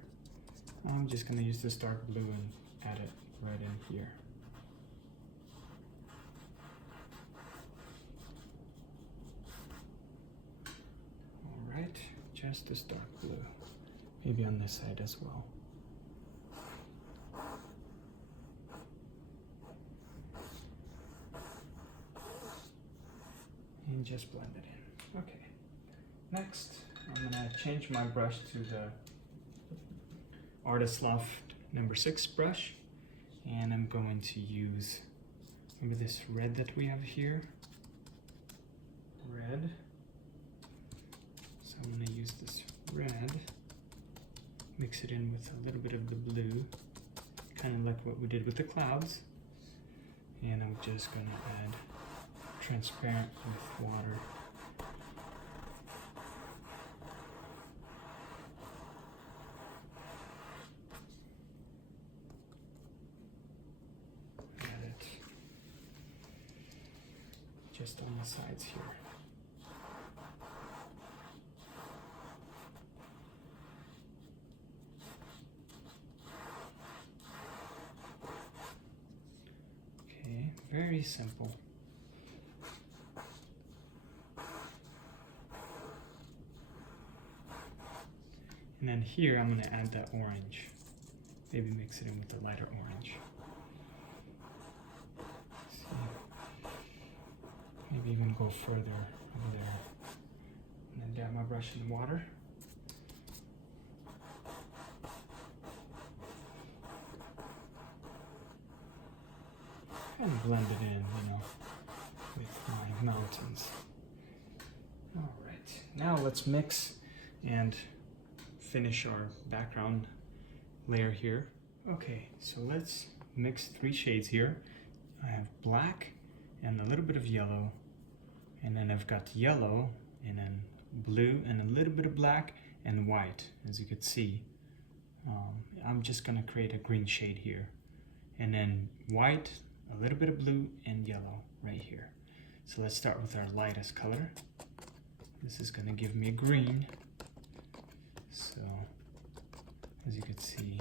I'm just going to use this dark blue and add it right in here. Alright, just this dark blue. Maybe on this side as well. And just blend it in. Okay. Next, I'm going to change my brush to the Artist Loft number 6 brush, and I'm going to use, remember this red that we have here? Red. So I'm going to use this red, mix it in with a little bit of the blue, kind of like what we did with the clouds, and I'm just going to add transparent with water. Just on the sides here. Okay, very simple. And then here I'm going to add that orange. Maybe mix it in with the lighter orange. Maybe even go further over there. And then dab my brush in water. And blend it in, you know, with my mountains. Alright, now let's mix and finish our background layer here. Okay, so let's mix 3 shades here. I have black and a little bit of yellow, and then I've got yellow and then blue and a little bit of black and white. As you could see, I'm just gonna create a green shade here, and then white, a little bit of blue and yellow right here. So let's start with our lightest color. This is gonna give me a green. So as you can see,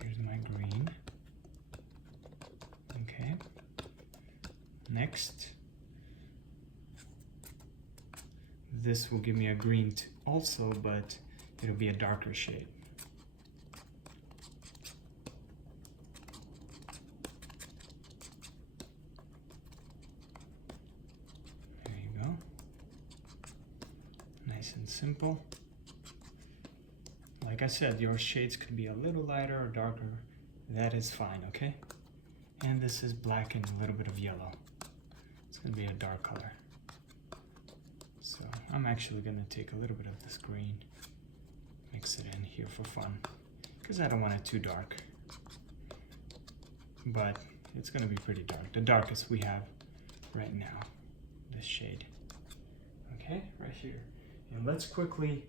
here's my green. Okay, next, this will give me a green also, but it'll be a darker shade. There you go. Nice and simple. Like I said, your shades could be a little lighter or darker. That is fine, okay? And this is black and a little bit of yellow. It's going to be a dark color. So I'm actually going to take a little bit of this green, mix it in here for fun, because I don't want it too dark. But it's going to be pretty dark. The darkest we have right now, this shade. Okay, right here. And let's quickly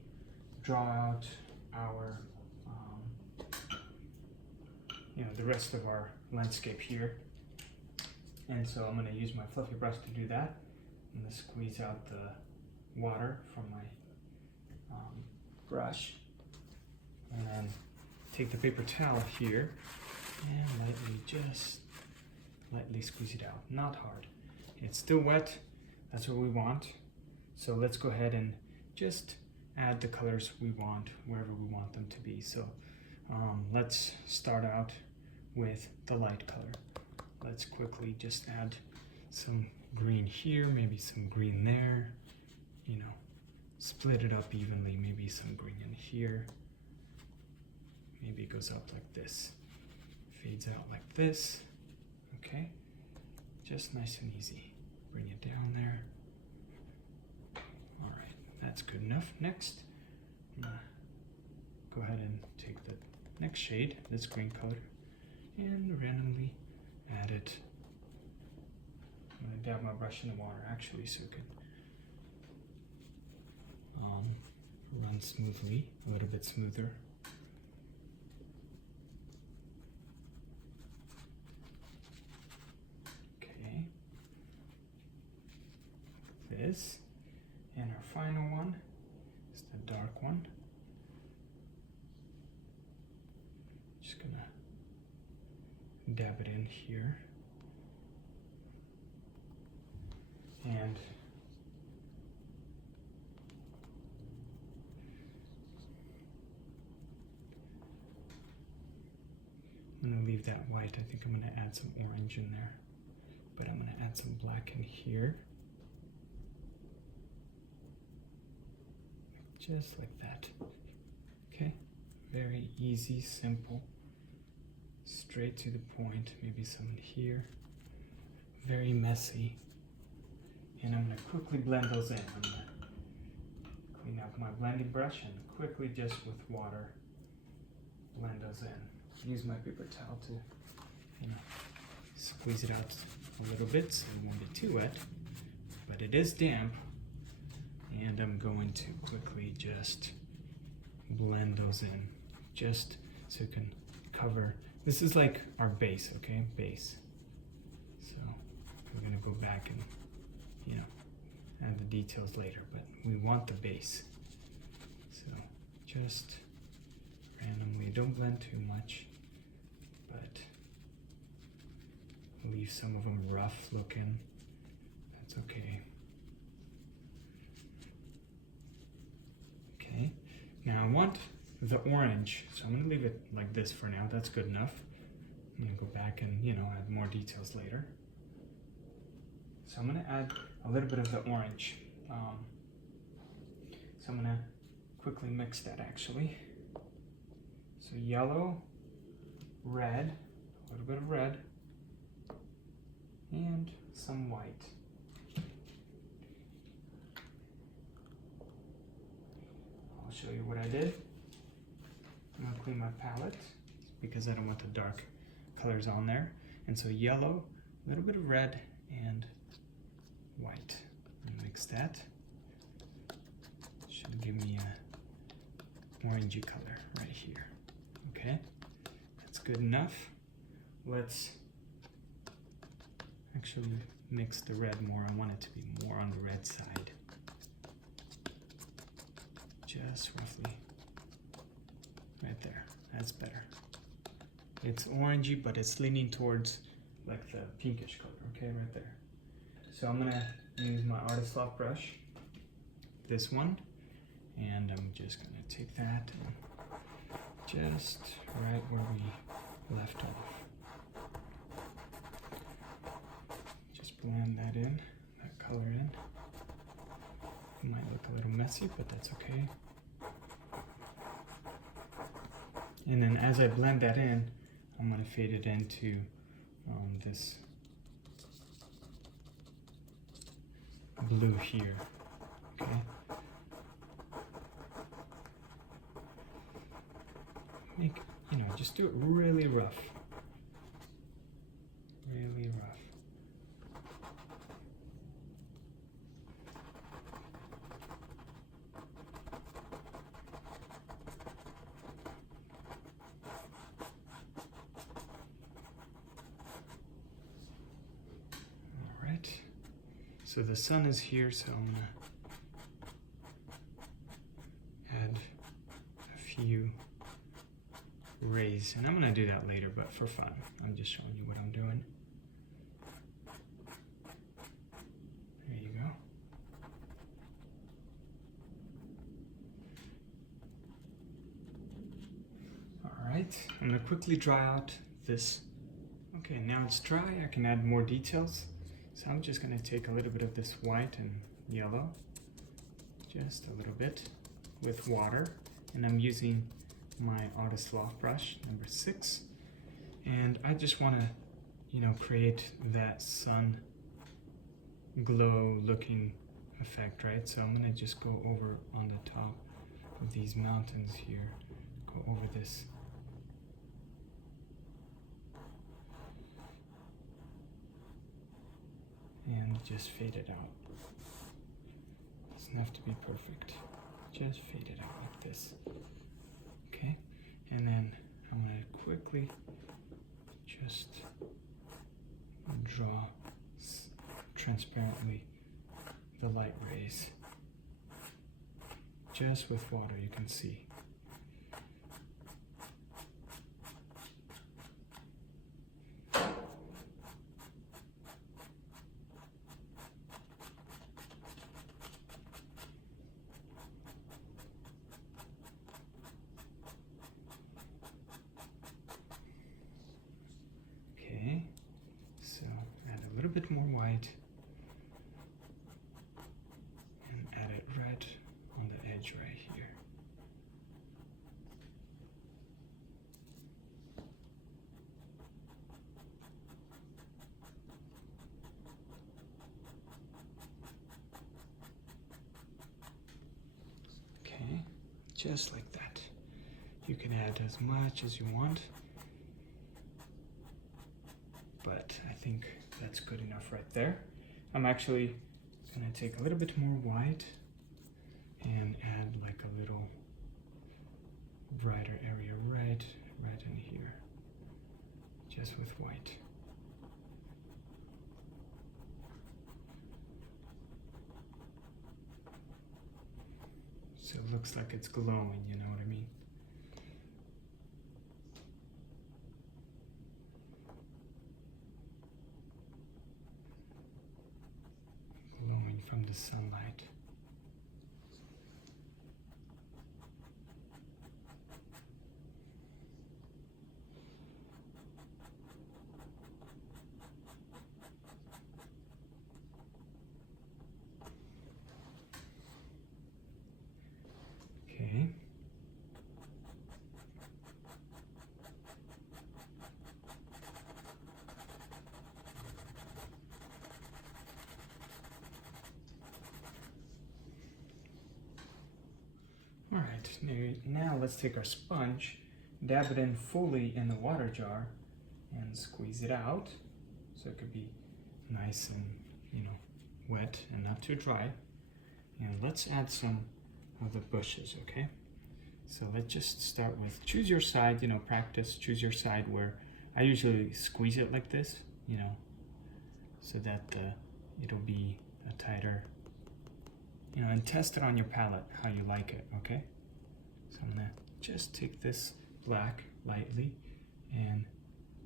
draw out our, the rest of our landscape here. And so I'm going to use my fluffy brush to do that. I'm going to squeeze out the water from my brush, and then take the paper towel here and lightly squeeze it out. Not hard. It's still wet. That's what we want. So let's go ahead and just add the colors we want wherever we want them to be. So let's start out with the light color. Let's quickly just add some green here, maybe some green there, split it up evenly, maybe some green in here. Maybe it goes up like this, fades out like this. Okay, just nice and easy. bring it down there. All right, that's good enough. Next, I'm gonna go ahead and take the next shade, this green color, and randomly add it. I'm gonna dab my brush in the water actually so it can run smoothly, a little bit smoother. Okay. This, and our final one is the dark one. Just gonna dab it in here. And I'm going to leave that white. I think I'm going to add some orange in there. But I'm going to add some black in here. Just like that. Okay? Very easy, simple. Straight to the point. Maybe some in here. Very messy. And I'm going to quickly blend those in. I'm going to clean up my blending brush and quickly, just with water, blend those in. Use my paper towel to, squeeze it out a little bit so it won't be too wet, but it is damp. And I'm going to quickly just blend those in, just so it can cover. This is like our base, okay? Base. So we're gonna go back and, add the details later, but we want the base. So just randomly, don't blend too much, but leave some of them rough looking. That's okay. Okay, now I want the orange, so I'm gonna leave it like this for now. That's good enough. I'm gonna go back and, add more details later. So I'm gonna add a little bit of the orange. So I'm gonna quickly mix that actually. So yellow, red, a little bit of red, and some white. I'll show you what I did. I'm gonna clean my palette because I don't want the dark colors on there. And so yellow, a little bit of red, and white. Mix that. Should give me a orangey color right here. Okay, that's good enough. Let's actually mix the red more. I want it to be more on the red side. Just roughly right there. That's better. It's orangey, but it's leaning towards like the pinkish color. Okay, right there. So I'm gonna use my artist loft brush, this one, and I'm just gonna take that and just right where we left off. Just blend that in, that color in. It might look a little messy, but that's okay. And then as I blend that in, I'm gonna fade it into this blue here, okay? Make, just do it really rough. Really rough. All right. So the sun is here, so I'm gonna add a few rays, and I'm gonna do that later, but for fun. I'm just showing you what I'm doing. There you go. All right, I'm gonna quickly dry out this. Okay, now it's dry, I can add more details. So I'm just gonna take a little bit of this white and yellow, just a little bit, with water, and I'm using my artist loft brush, number 6, and I just wanna, create that sun glow looking effect, right? So I'm gonna just go over on the top of these mountains here, go over this. And just fade it out. Doesn't have to be perfect. Just fade it out like this. Okay, and then I'm gonna quickly just draw transparently the light rays. Just with water, you can see. Okay, so add a little bit more white and add it red on the edge right here. Okay, just like that. You can add as much as you want, but I think that's good enough right there. I'm actually gonna take a little bit more white and add like a little brighter area right in here, just with white. So it looks like it's glowing, you know what I mean? Glowing from the sunlight. Okay. All right, now let's take our sponge, dab it in fully in the water jar, and squeeze it out so it could be nice and, you know, wet and not too dry. And let's add some of the bushes, okay? So let's just start with, choose your side, you know, practice, choose your side where I usually squeeze it like this, you know, so that it'll be a tighter, you know, and test it on your palette how you like it, okay? So I'm gonna just take this black lightly and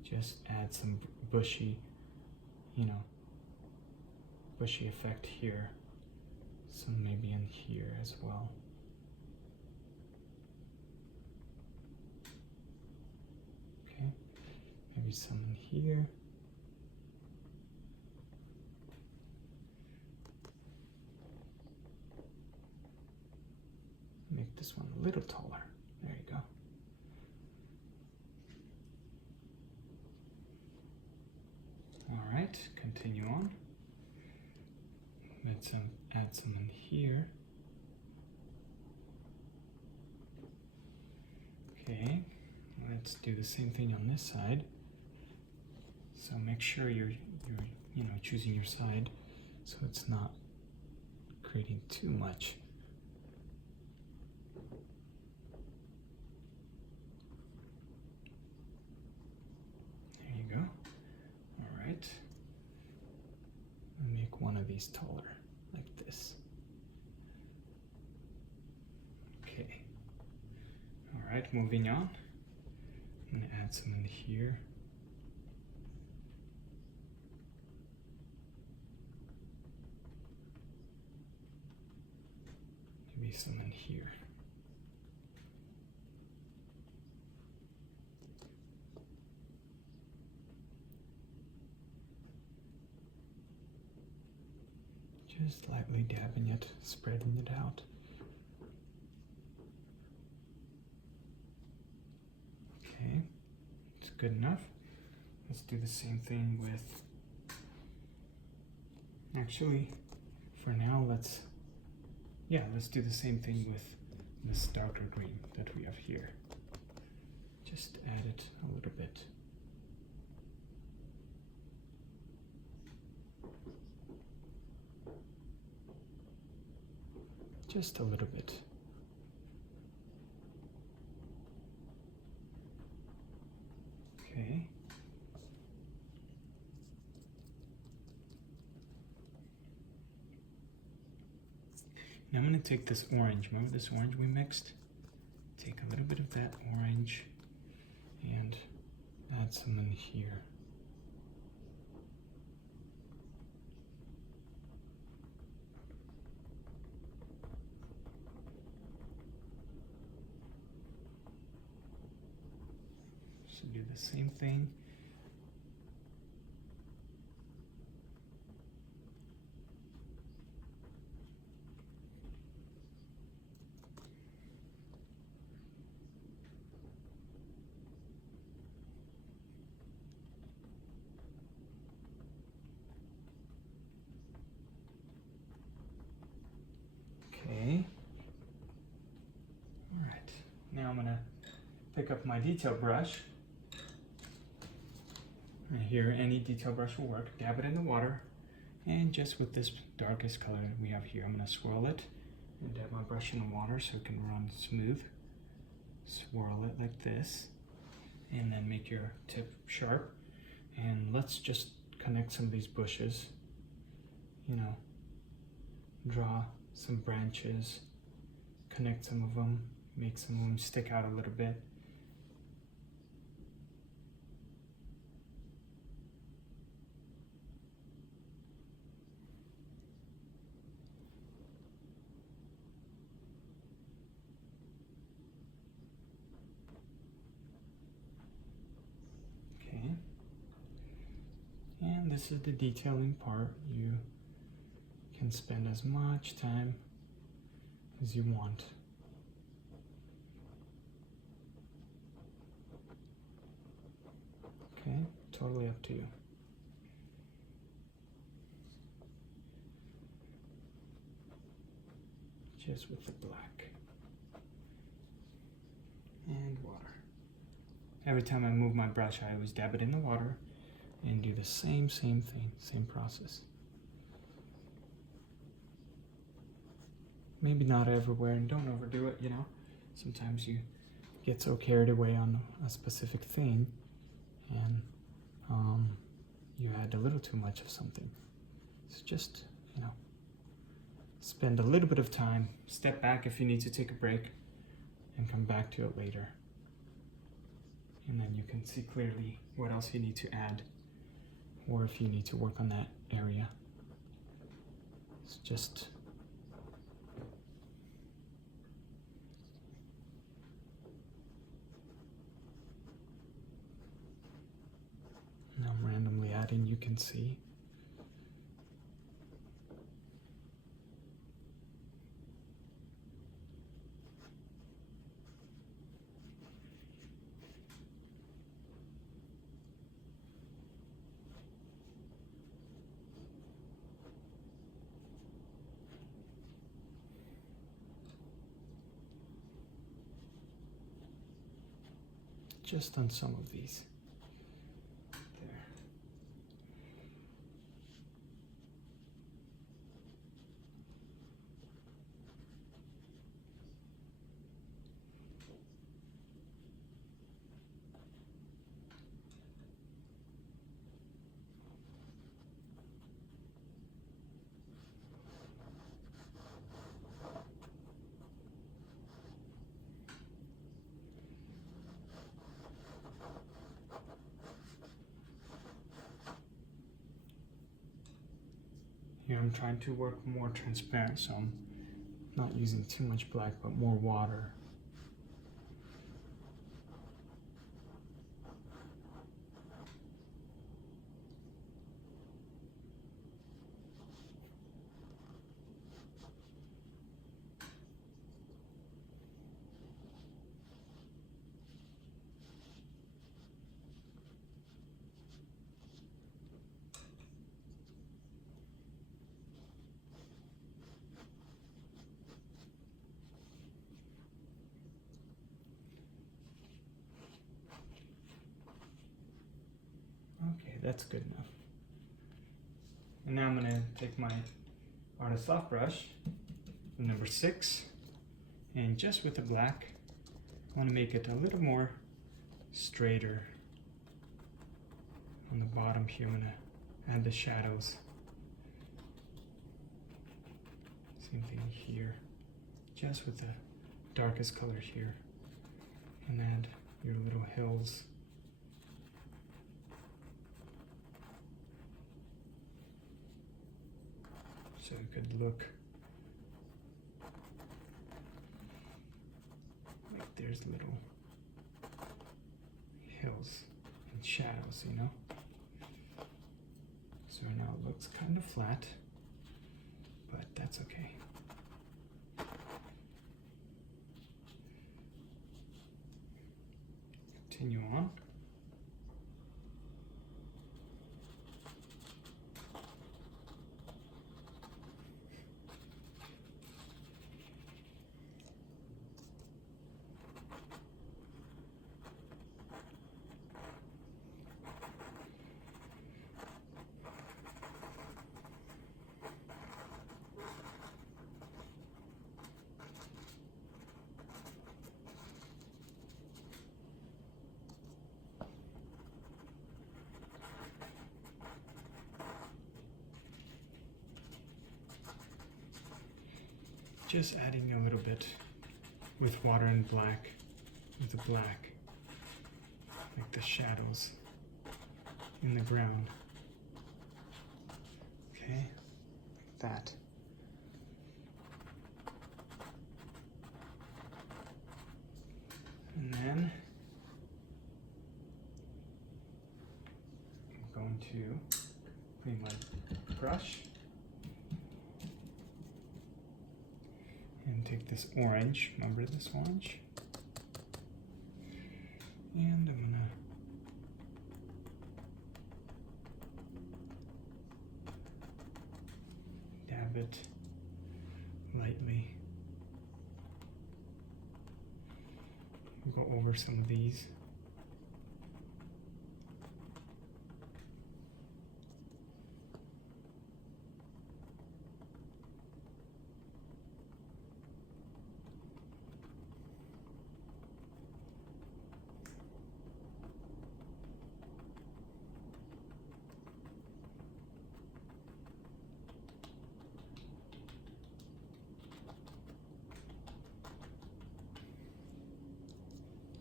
just add some bushy, you know, bushy effect here. Some maybe in here as well. Okay, maybe some in here. Make this one a little taller. There you go. All right, continue on. Let's add some in here. Okay, let's do the same thing on this side. So make sure you're you know, choosing your side so it's not creating too much. There you go. All right. Make one of these taller, like this. Okay. All right, moving on. I'm gonna add some in here. Maybe some in here. Just lightly dabbing it, spreading it out. Okay, it's good enough. Let's do the same thing with Actually, for now, let's do the same thing with this darker green that we have here. Just add it a little bit. Just a little bit. Okay. Now I'm going to take this orange. Remember this orange we mixed? Take a little bit of that orange and add some in here. So do the same thing. Okay. All right. Now I'm gonna pick up my detail brush. And here, any detail brush will work. Dab it in the water, and just with this darkest color that we have here, I'm gonna swirl it and dab my brush in the water so it can run smooth. Swirl it like this, and then make your tip sharp. And let's just connect some of these bushes. You know, draw some branches, connect some of them, make some of them stick out a little bit. Okay. And this is the detailing part. You can spend as much time as you want. Okay, totally up to you. Just with the black and water. Every time I move my brush, I always dab it in the water and do the same thing, same process. Maybe not everywhere, and don't overdo it, you know. Sometimes you get so carried away on a specific thing and you add a little too much of something. So just, you know, spend a little bit of time, step back if you need to take a break, and come back to it later. And then you can see clearly what else you need to add, or if you need to work on that area. It's just now I'm randomly adding, you can see. Just on some of these. There. Here I'm trying to work more transparent, so I'm not using too much black, but more water. that's good enough. And now I'm going to take my Artist Soft Brush, number 6, and just with the black, I want to make it a little more straighter. On the bottom here, I'm going to add the shadows. Same thing here, just with the darkest color here. And add your little hills. So it could look like there's little hills and shadows, you know? So now it looks kind of flat, but that's okay. Continue on. Just adding a little bit with water and black, with the black, like the shadows in the ground. Okay, like that. And then I'm going to clean my brush. And take this orange, remember this orange? And I'm gonna dab it lightly. We'll go over some of these.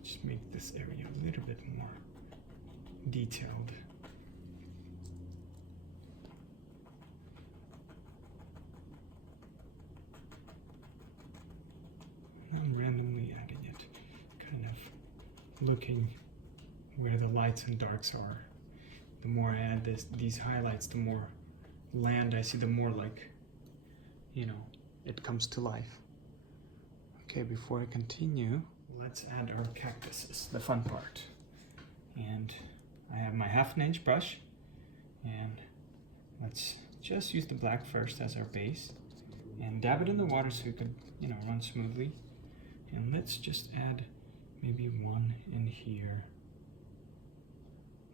Just make this area a little bit more detailed. I'm randomly adding it, kind of looking where the lights and darks are. The more I add these highlights, the more land I see, the more like, you know, it comes to life. Okay, before I continue, let's add our cactuses, the fun part. And I have my 1/2 inch brush, and let's just use the black first as our base and dab it in the water so it could, you know, run smoothly. And let's just add maybe one in here,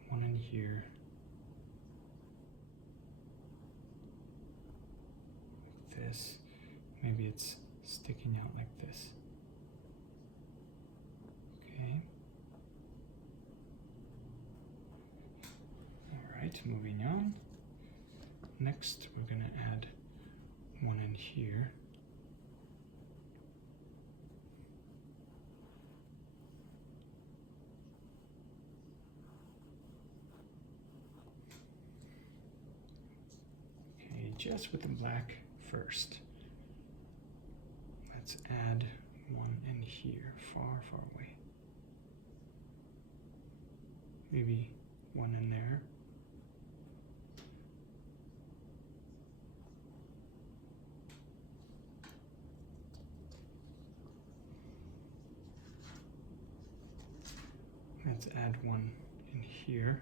one in here, like this. Maybe it's sticking out like this. Okay. All right, moving on. Next, we're gonna add one in here. Okay, just with the black first. Let's add one in here, far, far away. Maybe one in there. Let's add one in here.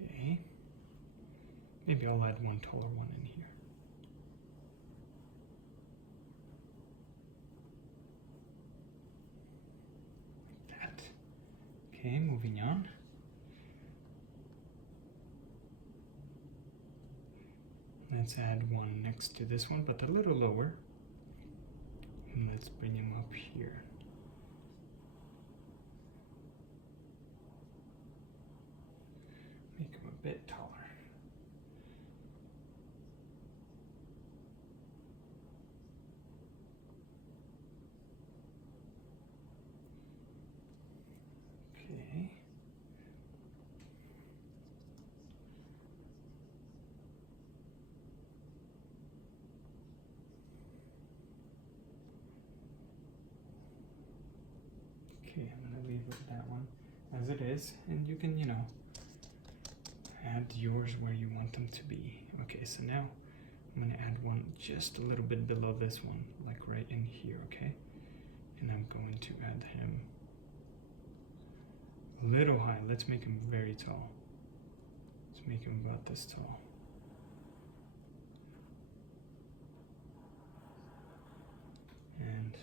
Okay. Maybe I'll add one taller one in here. Like that. Okay, moving on. Let's add one next to this one, but a little lower. And let's bring him up here. Make him a bit taller. Okay. Okay, I'm gonna leave that one as it is, and you can, add yours where you want them to be. Okay, so now I'm gonna add one just a little bit below this one, like right in here, okay? And I'm going to add him a little high. Let's make him very tall. Let's make him about this tall. And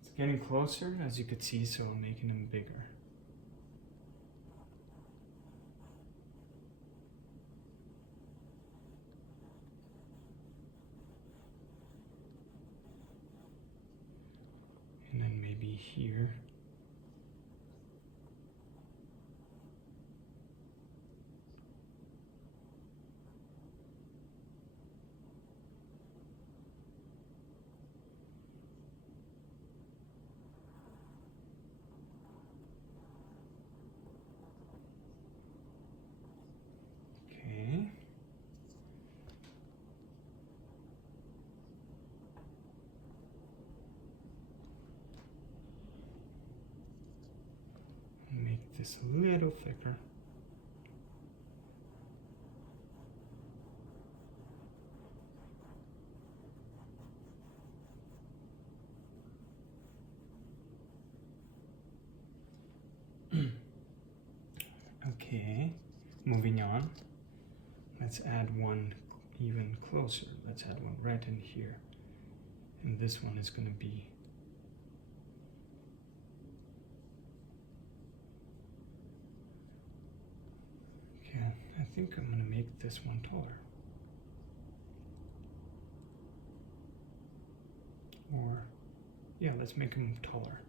it's getting closer, as you could see, so I'm making him bigger. And then maybe here. Okay. Make this a little thicker. Okay, moving on. Let's add one even closer. Let's add one right in here. And this one is going to be okay, I think I'm going to make this one taller. Or, yeah, let's make him taller.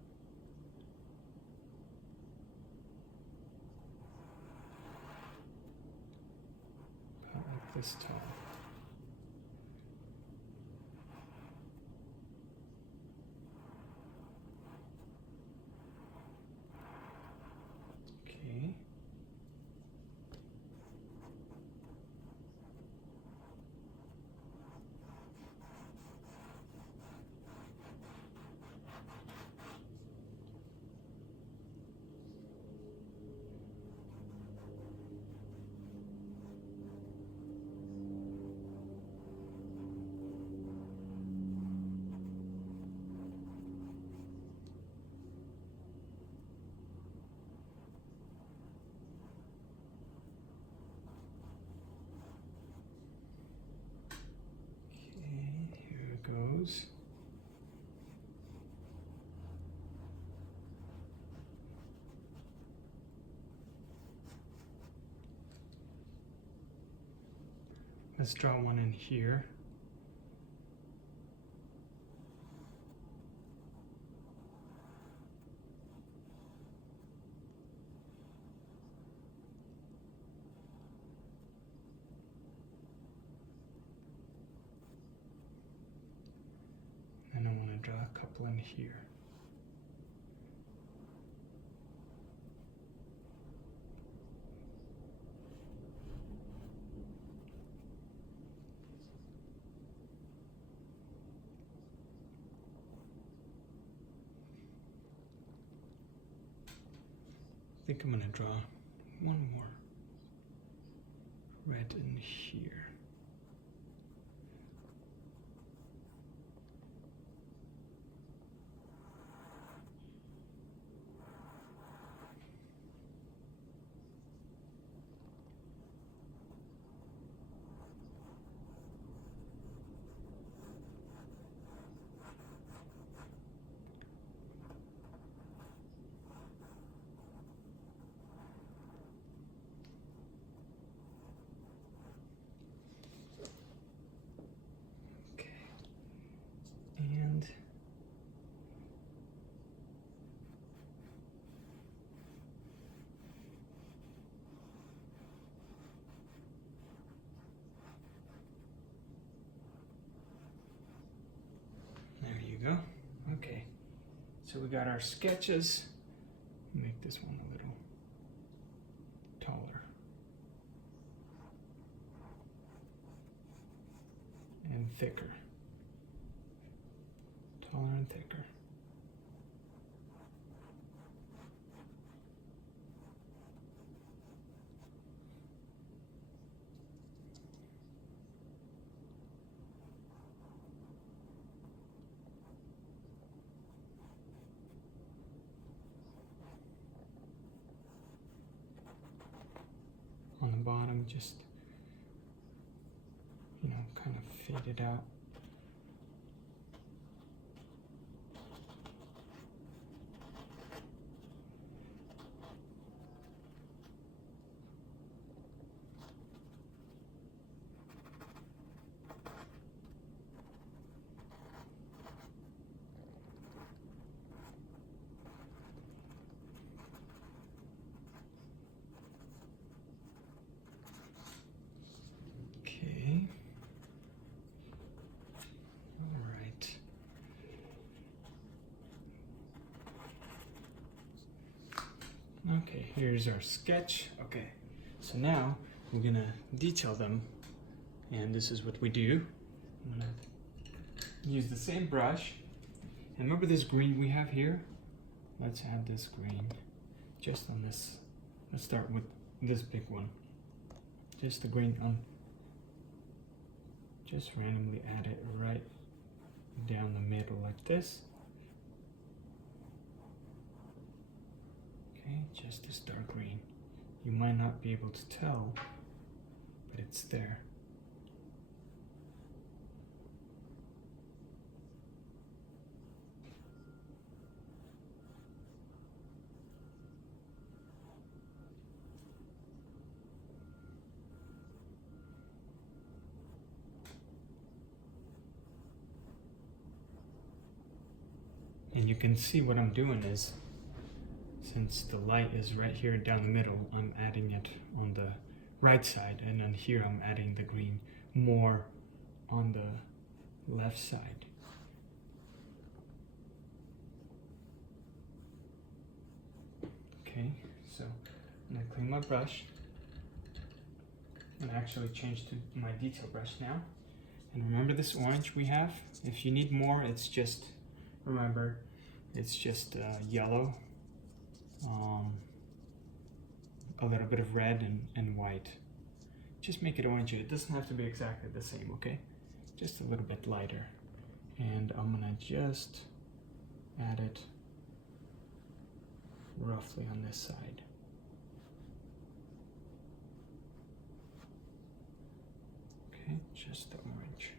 About like this tall. Okay. Here it goes. Let's draw one in here. And I want to draw a couple in here. I think I'm going to draw one more red in here. go. Okay, so we got our sketches. Make this one a little taller. And thicker. Taller and thicker. On the bottom, just, you know, kind of fade it out. Okay. All right. Okay, here's our sketch. Okay, so now we're gonna detail them, and this is what we do. I'm gonna use the same brush, and remember this green we have here? Let's add this green just on this. Let's start with this big one. Just the green on. Just randomly add it right down the middle like this. Okay, just this dark green. You might not be able to tell, but it's there. And you can see what I'm doing is, since the light is right here down the middle, I'm adding it on the right side, and then here I'm adding the green more on the left side. Okay, so I'm gonna clean my brush and actually change to my detail brush now. And remember this orange we have? If you need more, it's just, remember, it's just yellow, a little bit of red and white. Just make it orange. It doesn't have to be exactly the same, okay? Just a little bit lighter. And I'm gonna just add it roughly on this side. Okay, just the orange.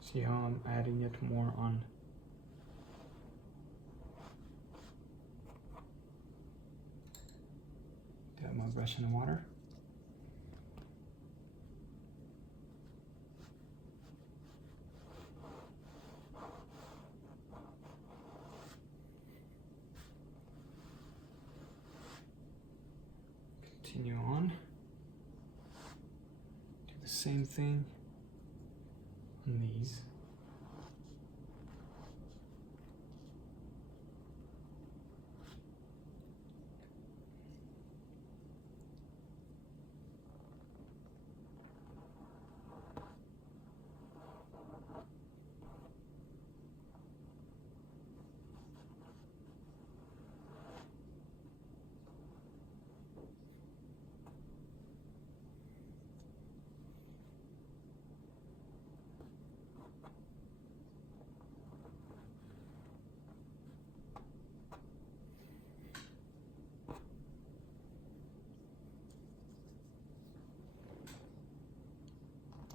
See how I'm adding it more on. Got my brush in the water. Continue on. Do the same thing on these.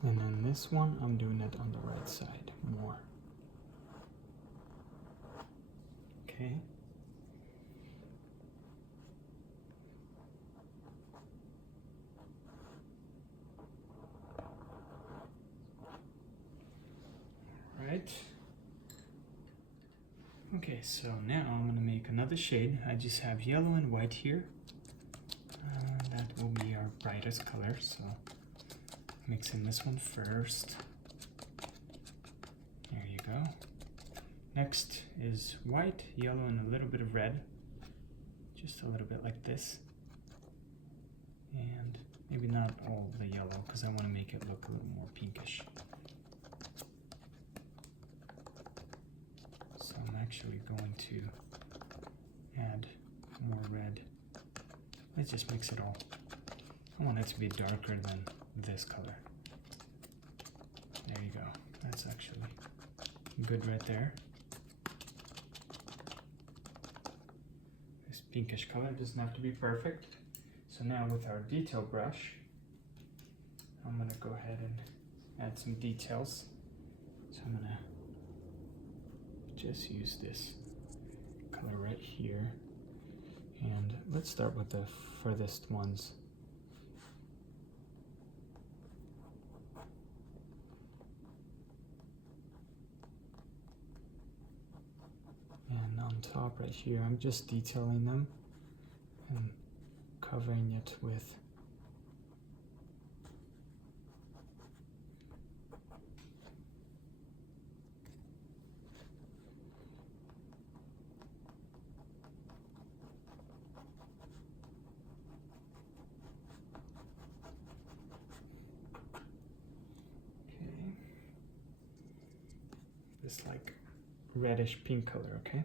And then this one, I'm doing it on the right side more. Okay. All right. Okay, Okay, so now I'm going to make another shade. I just have yellow and white here. That will be our brightest color, so mix in this one first. There you go. Next is white, yellow, and a little bit of red. Just a little bit like this. And maybe not all the yellow, because I want to make it look a little more pinkish. So I'm actually going to add more red. Let's just mix it all. I want it to be darker than this color. There you go. That's actually good right there. This pinkish color doesn't have to be perfect. So now with our detail brush, I'm going to go ahead and add some details. So I'm going to just use this color right here. And let's start with the furthest ones. And on top right here, I'm just detailing them and covering it with this like reddish pink color, okay?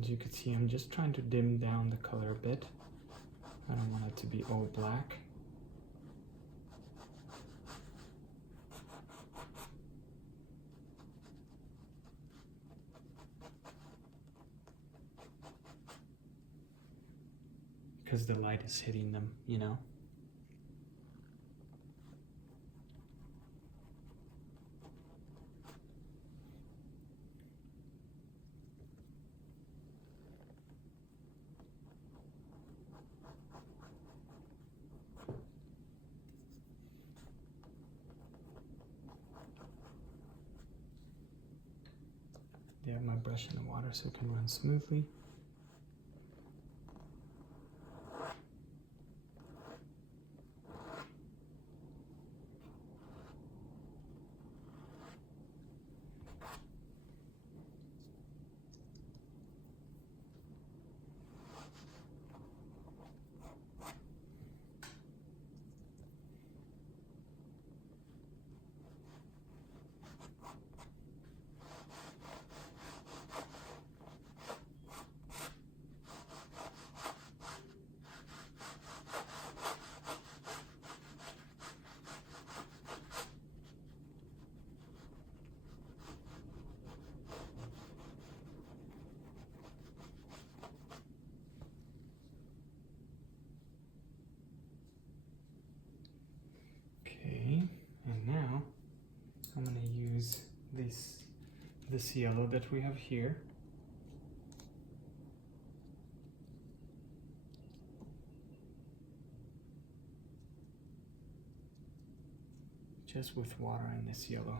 As you can see, I'm just trying to dim down the color a bit. I don't want it to be all black. Because the light is hitting them, you know? I have my brush in the water so it can run smoothly. Okay, and now I'm going to use this yellow that we have here. Just with water and this yellow.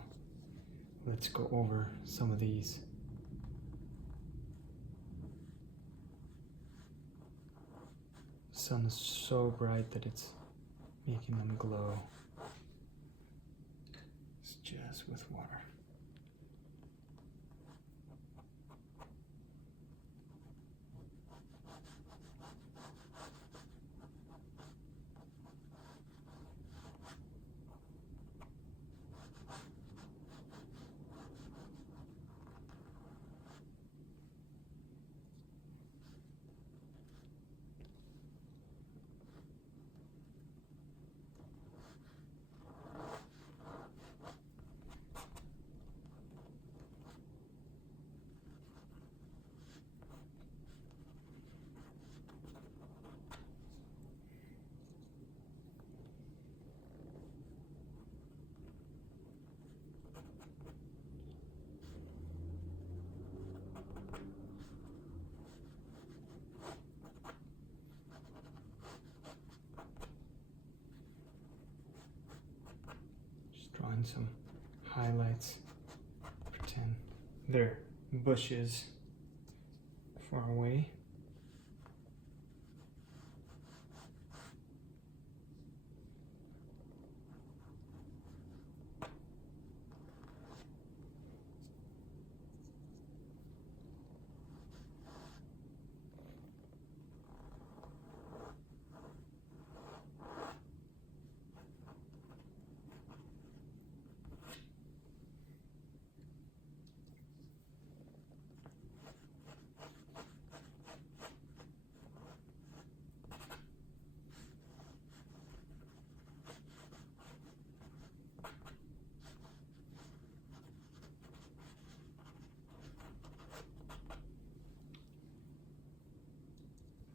Let's go over some of these. The sun is so bright that it's making them glow. It's just with water. on some highlights. Pretend they're bushes far away.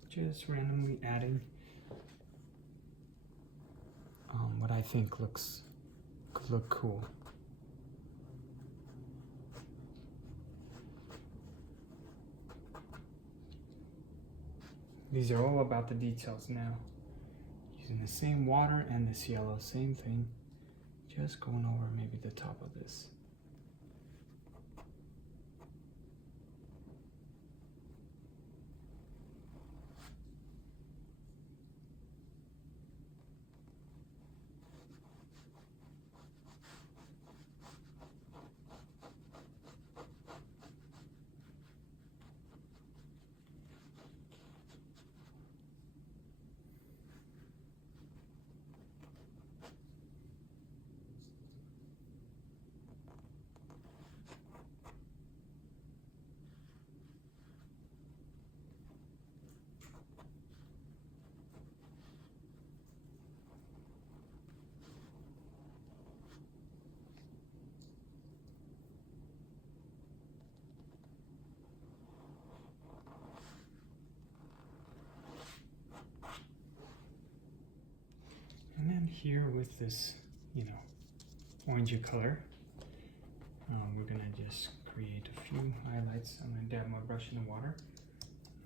Just randomly adding what I think could look cool. These are all about the details now. Using the same water and this yellow, same thing. Just going over maybe the top of this. And then here with this, orangey color, we're gonna just create a few highlights. I'm gonna dab my brush in the water.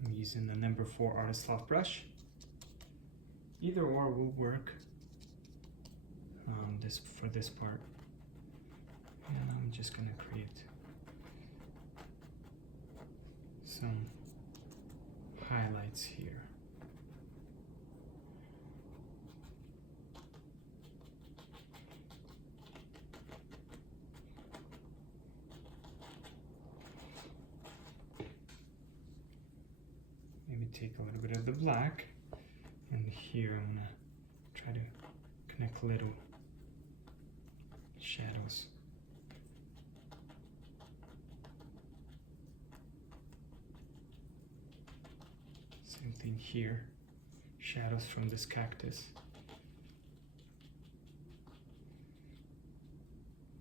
I'm using the number 4 Artist Loft brush. Either or will work for this part. And I'm just gonna create some highlights here. Maybe take a little bit of the black, and here I'm gonna try to connect little shadows. Same thing here, shadows from this cactus.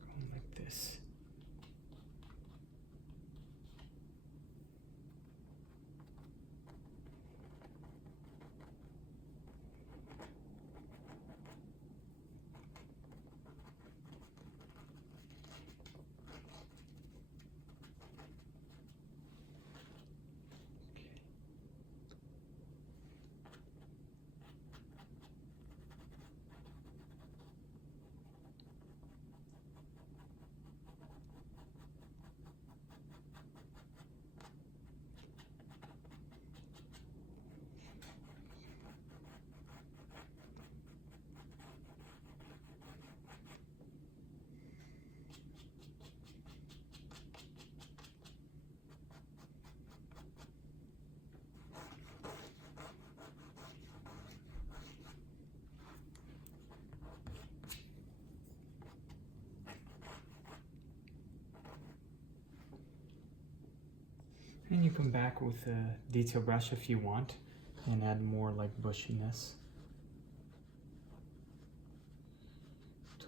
Going like this. And you come back with a detail brush if you want and add more like bushiness.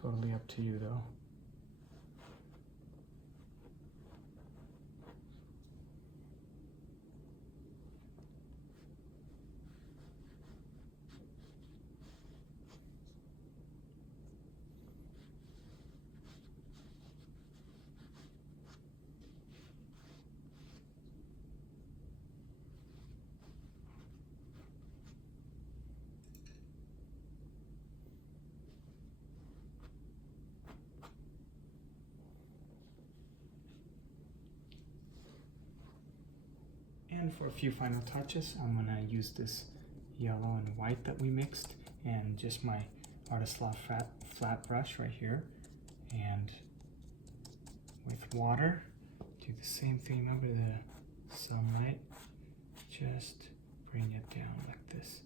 Totally up to you though. And for a few final touches, I'm gonna use this yellow and white that we mixed and just my Artist Loft flat brush right here, and with water do the same thing over the sunlight, just bring it down like this.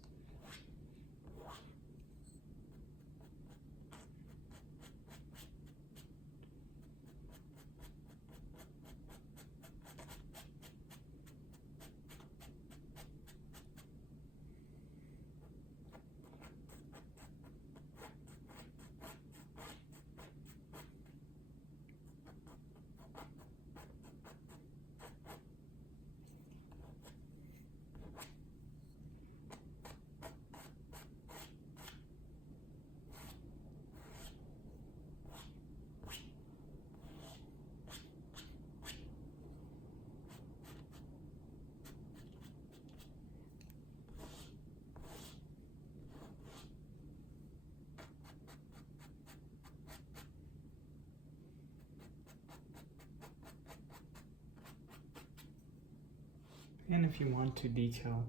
And if you want to detail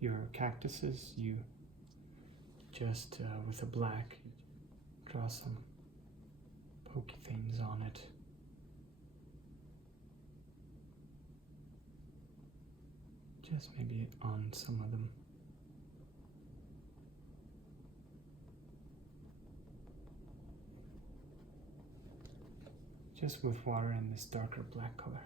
your cactuses, you just, with a black, draw some pokey things on it. Just maybe on some of them. Just with water and this darker black color.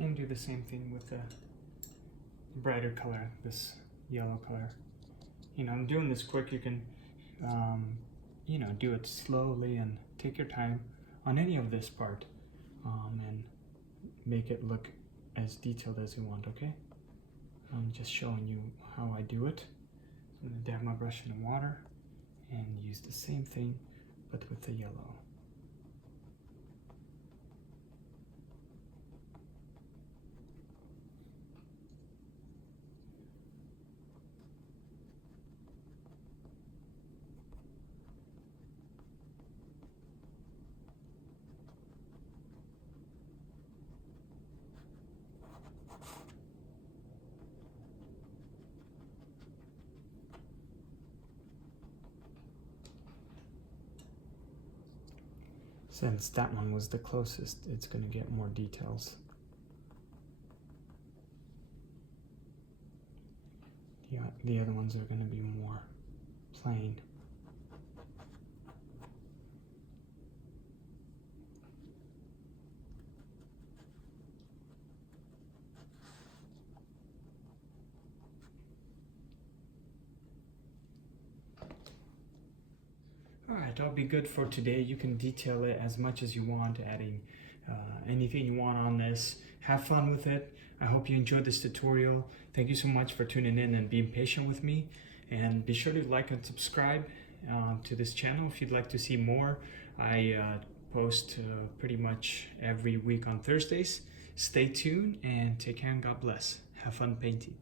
And do the same thing with the brighter color, this yellow color. You know, I'm doing this quick. You can, you know, do it slowly and take your time on any of this part, and make it look as detailed as you want, okay? I'm just showing you how I do it. I'm gonna dab my brush in the water and use the same thing, but with the yellow. Since that one was the closest, it's going to get more details. The other ones are going to be more plain. Alright, that'll be good for today. You can detail it as much as you want, adding anything you want on this. Have fun with it. I hope you enjoyed this tutorial. Thank you so much for tuning in and being patient with me. And be sure to like and subscribe to this channel if you'd like to see more. I post pretty much every week on Thursdays. Stay tuned and take care and God bless. Have fun painting.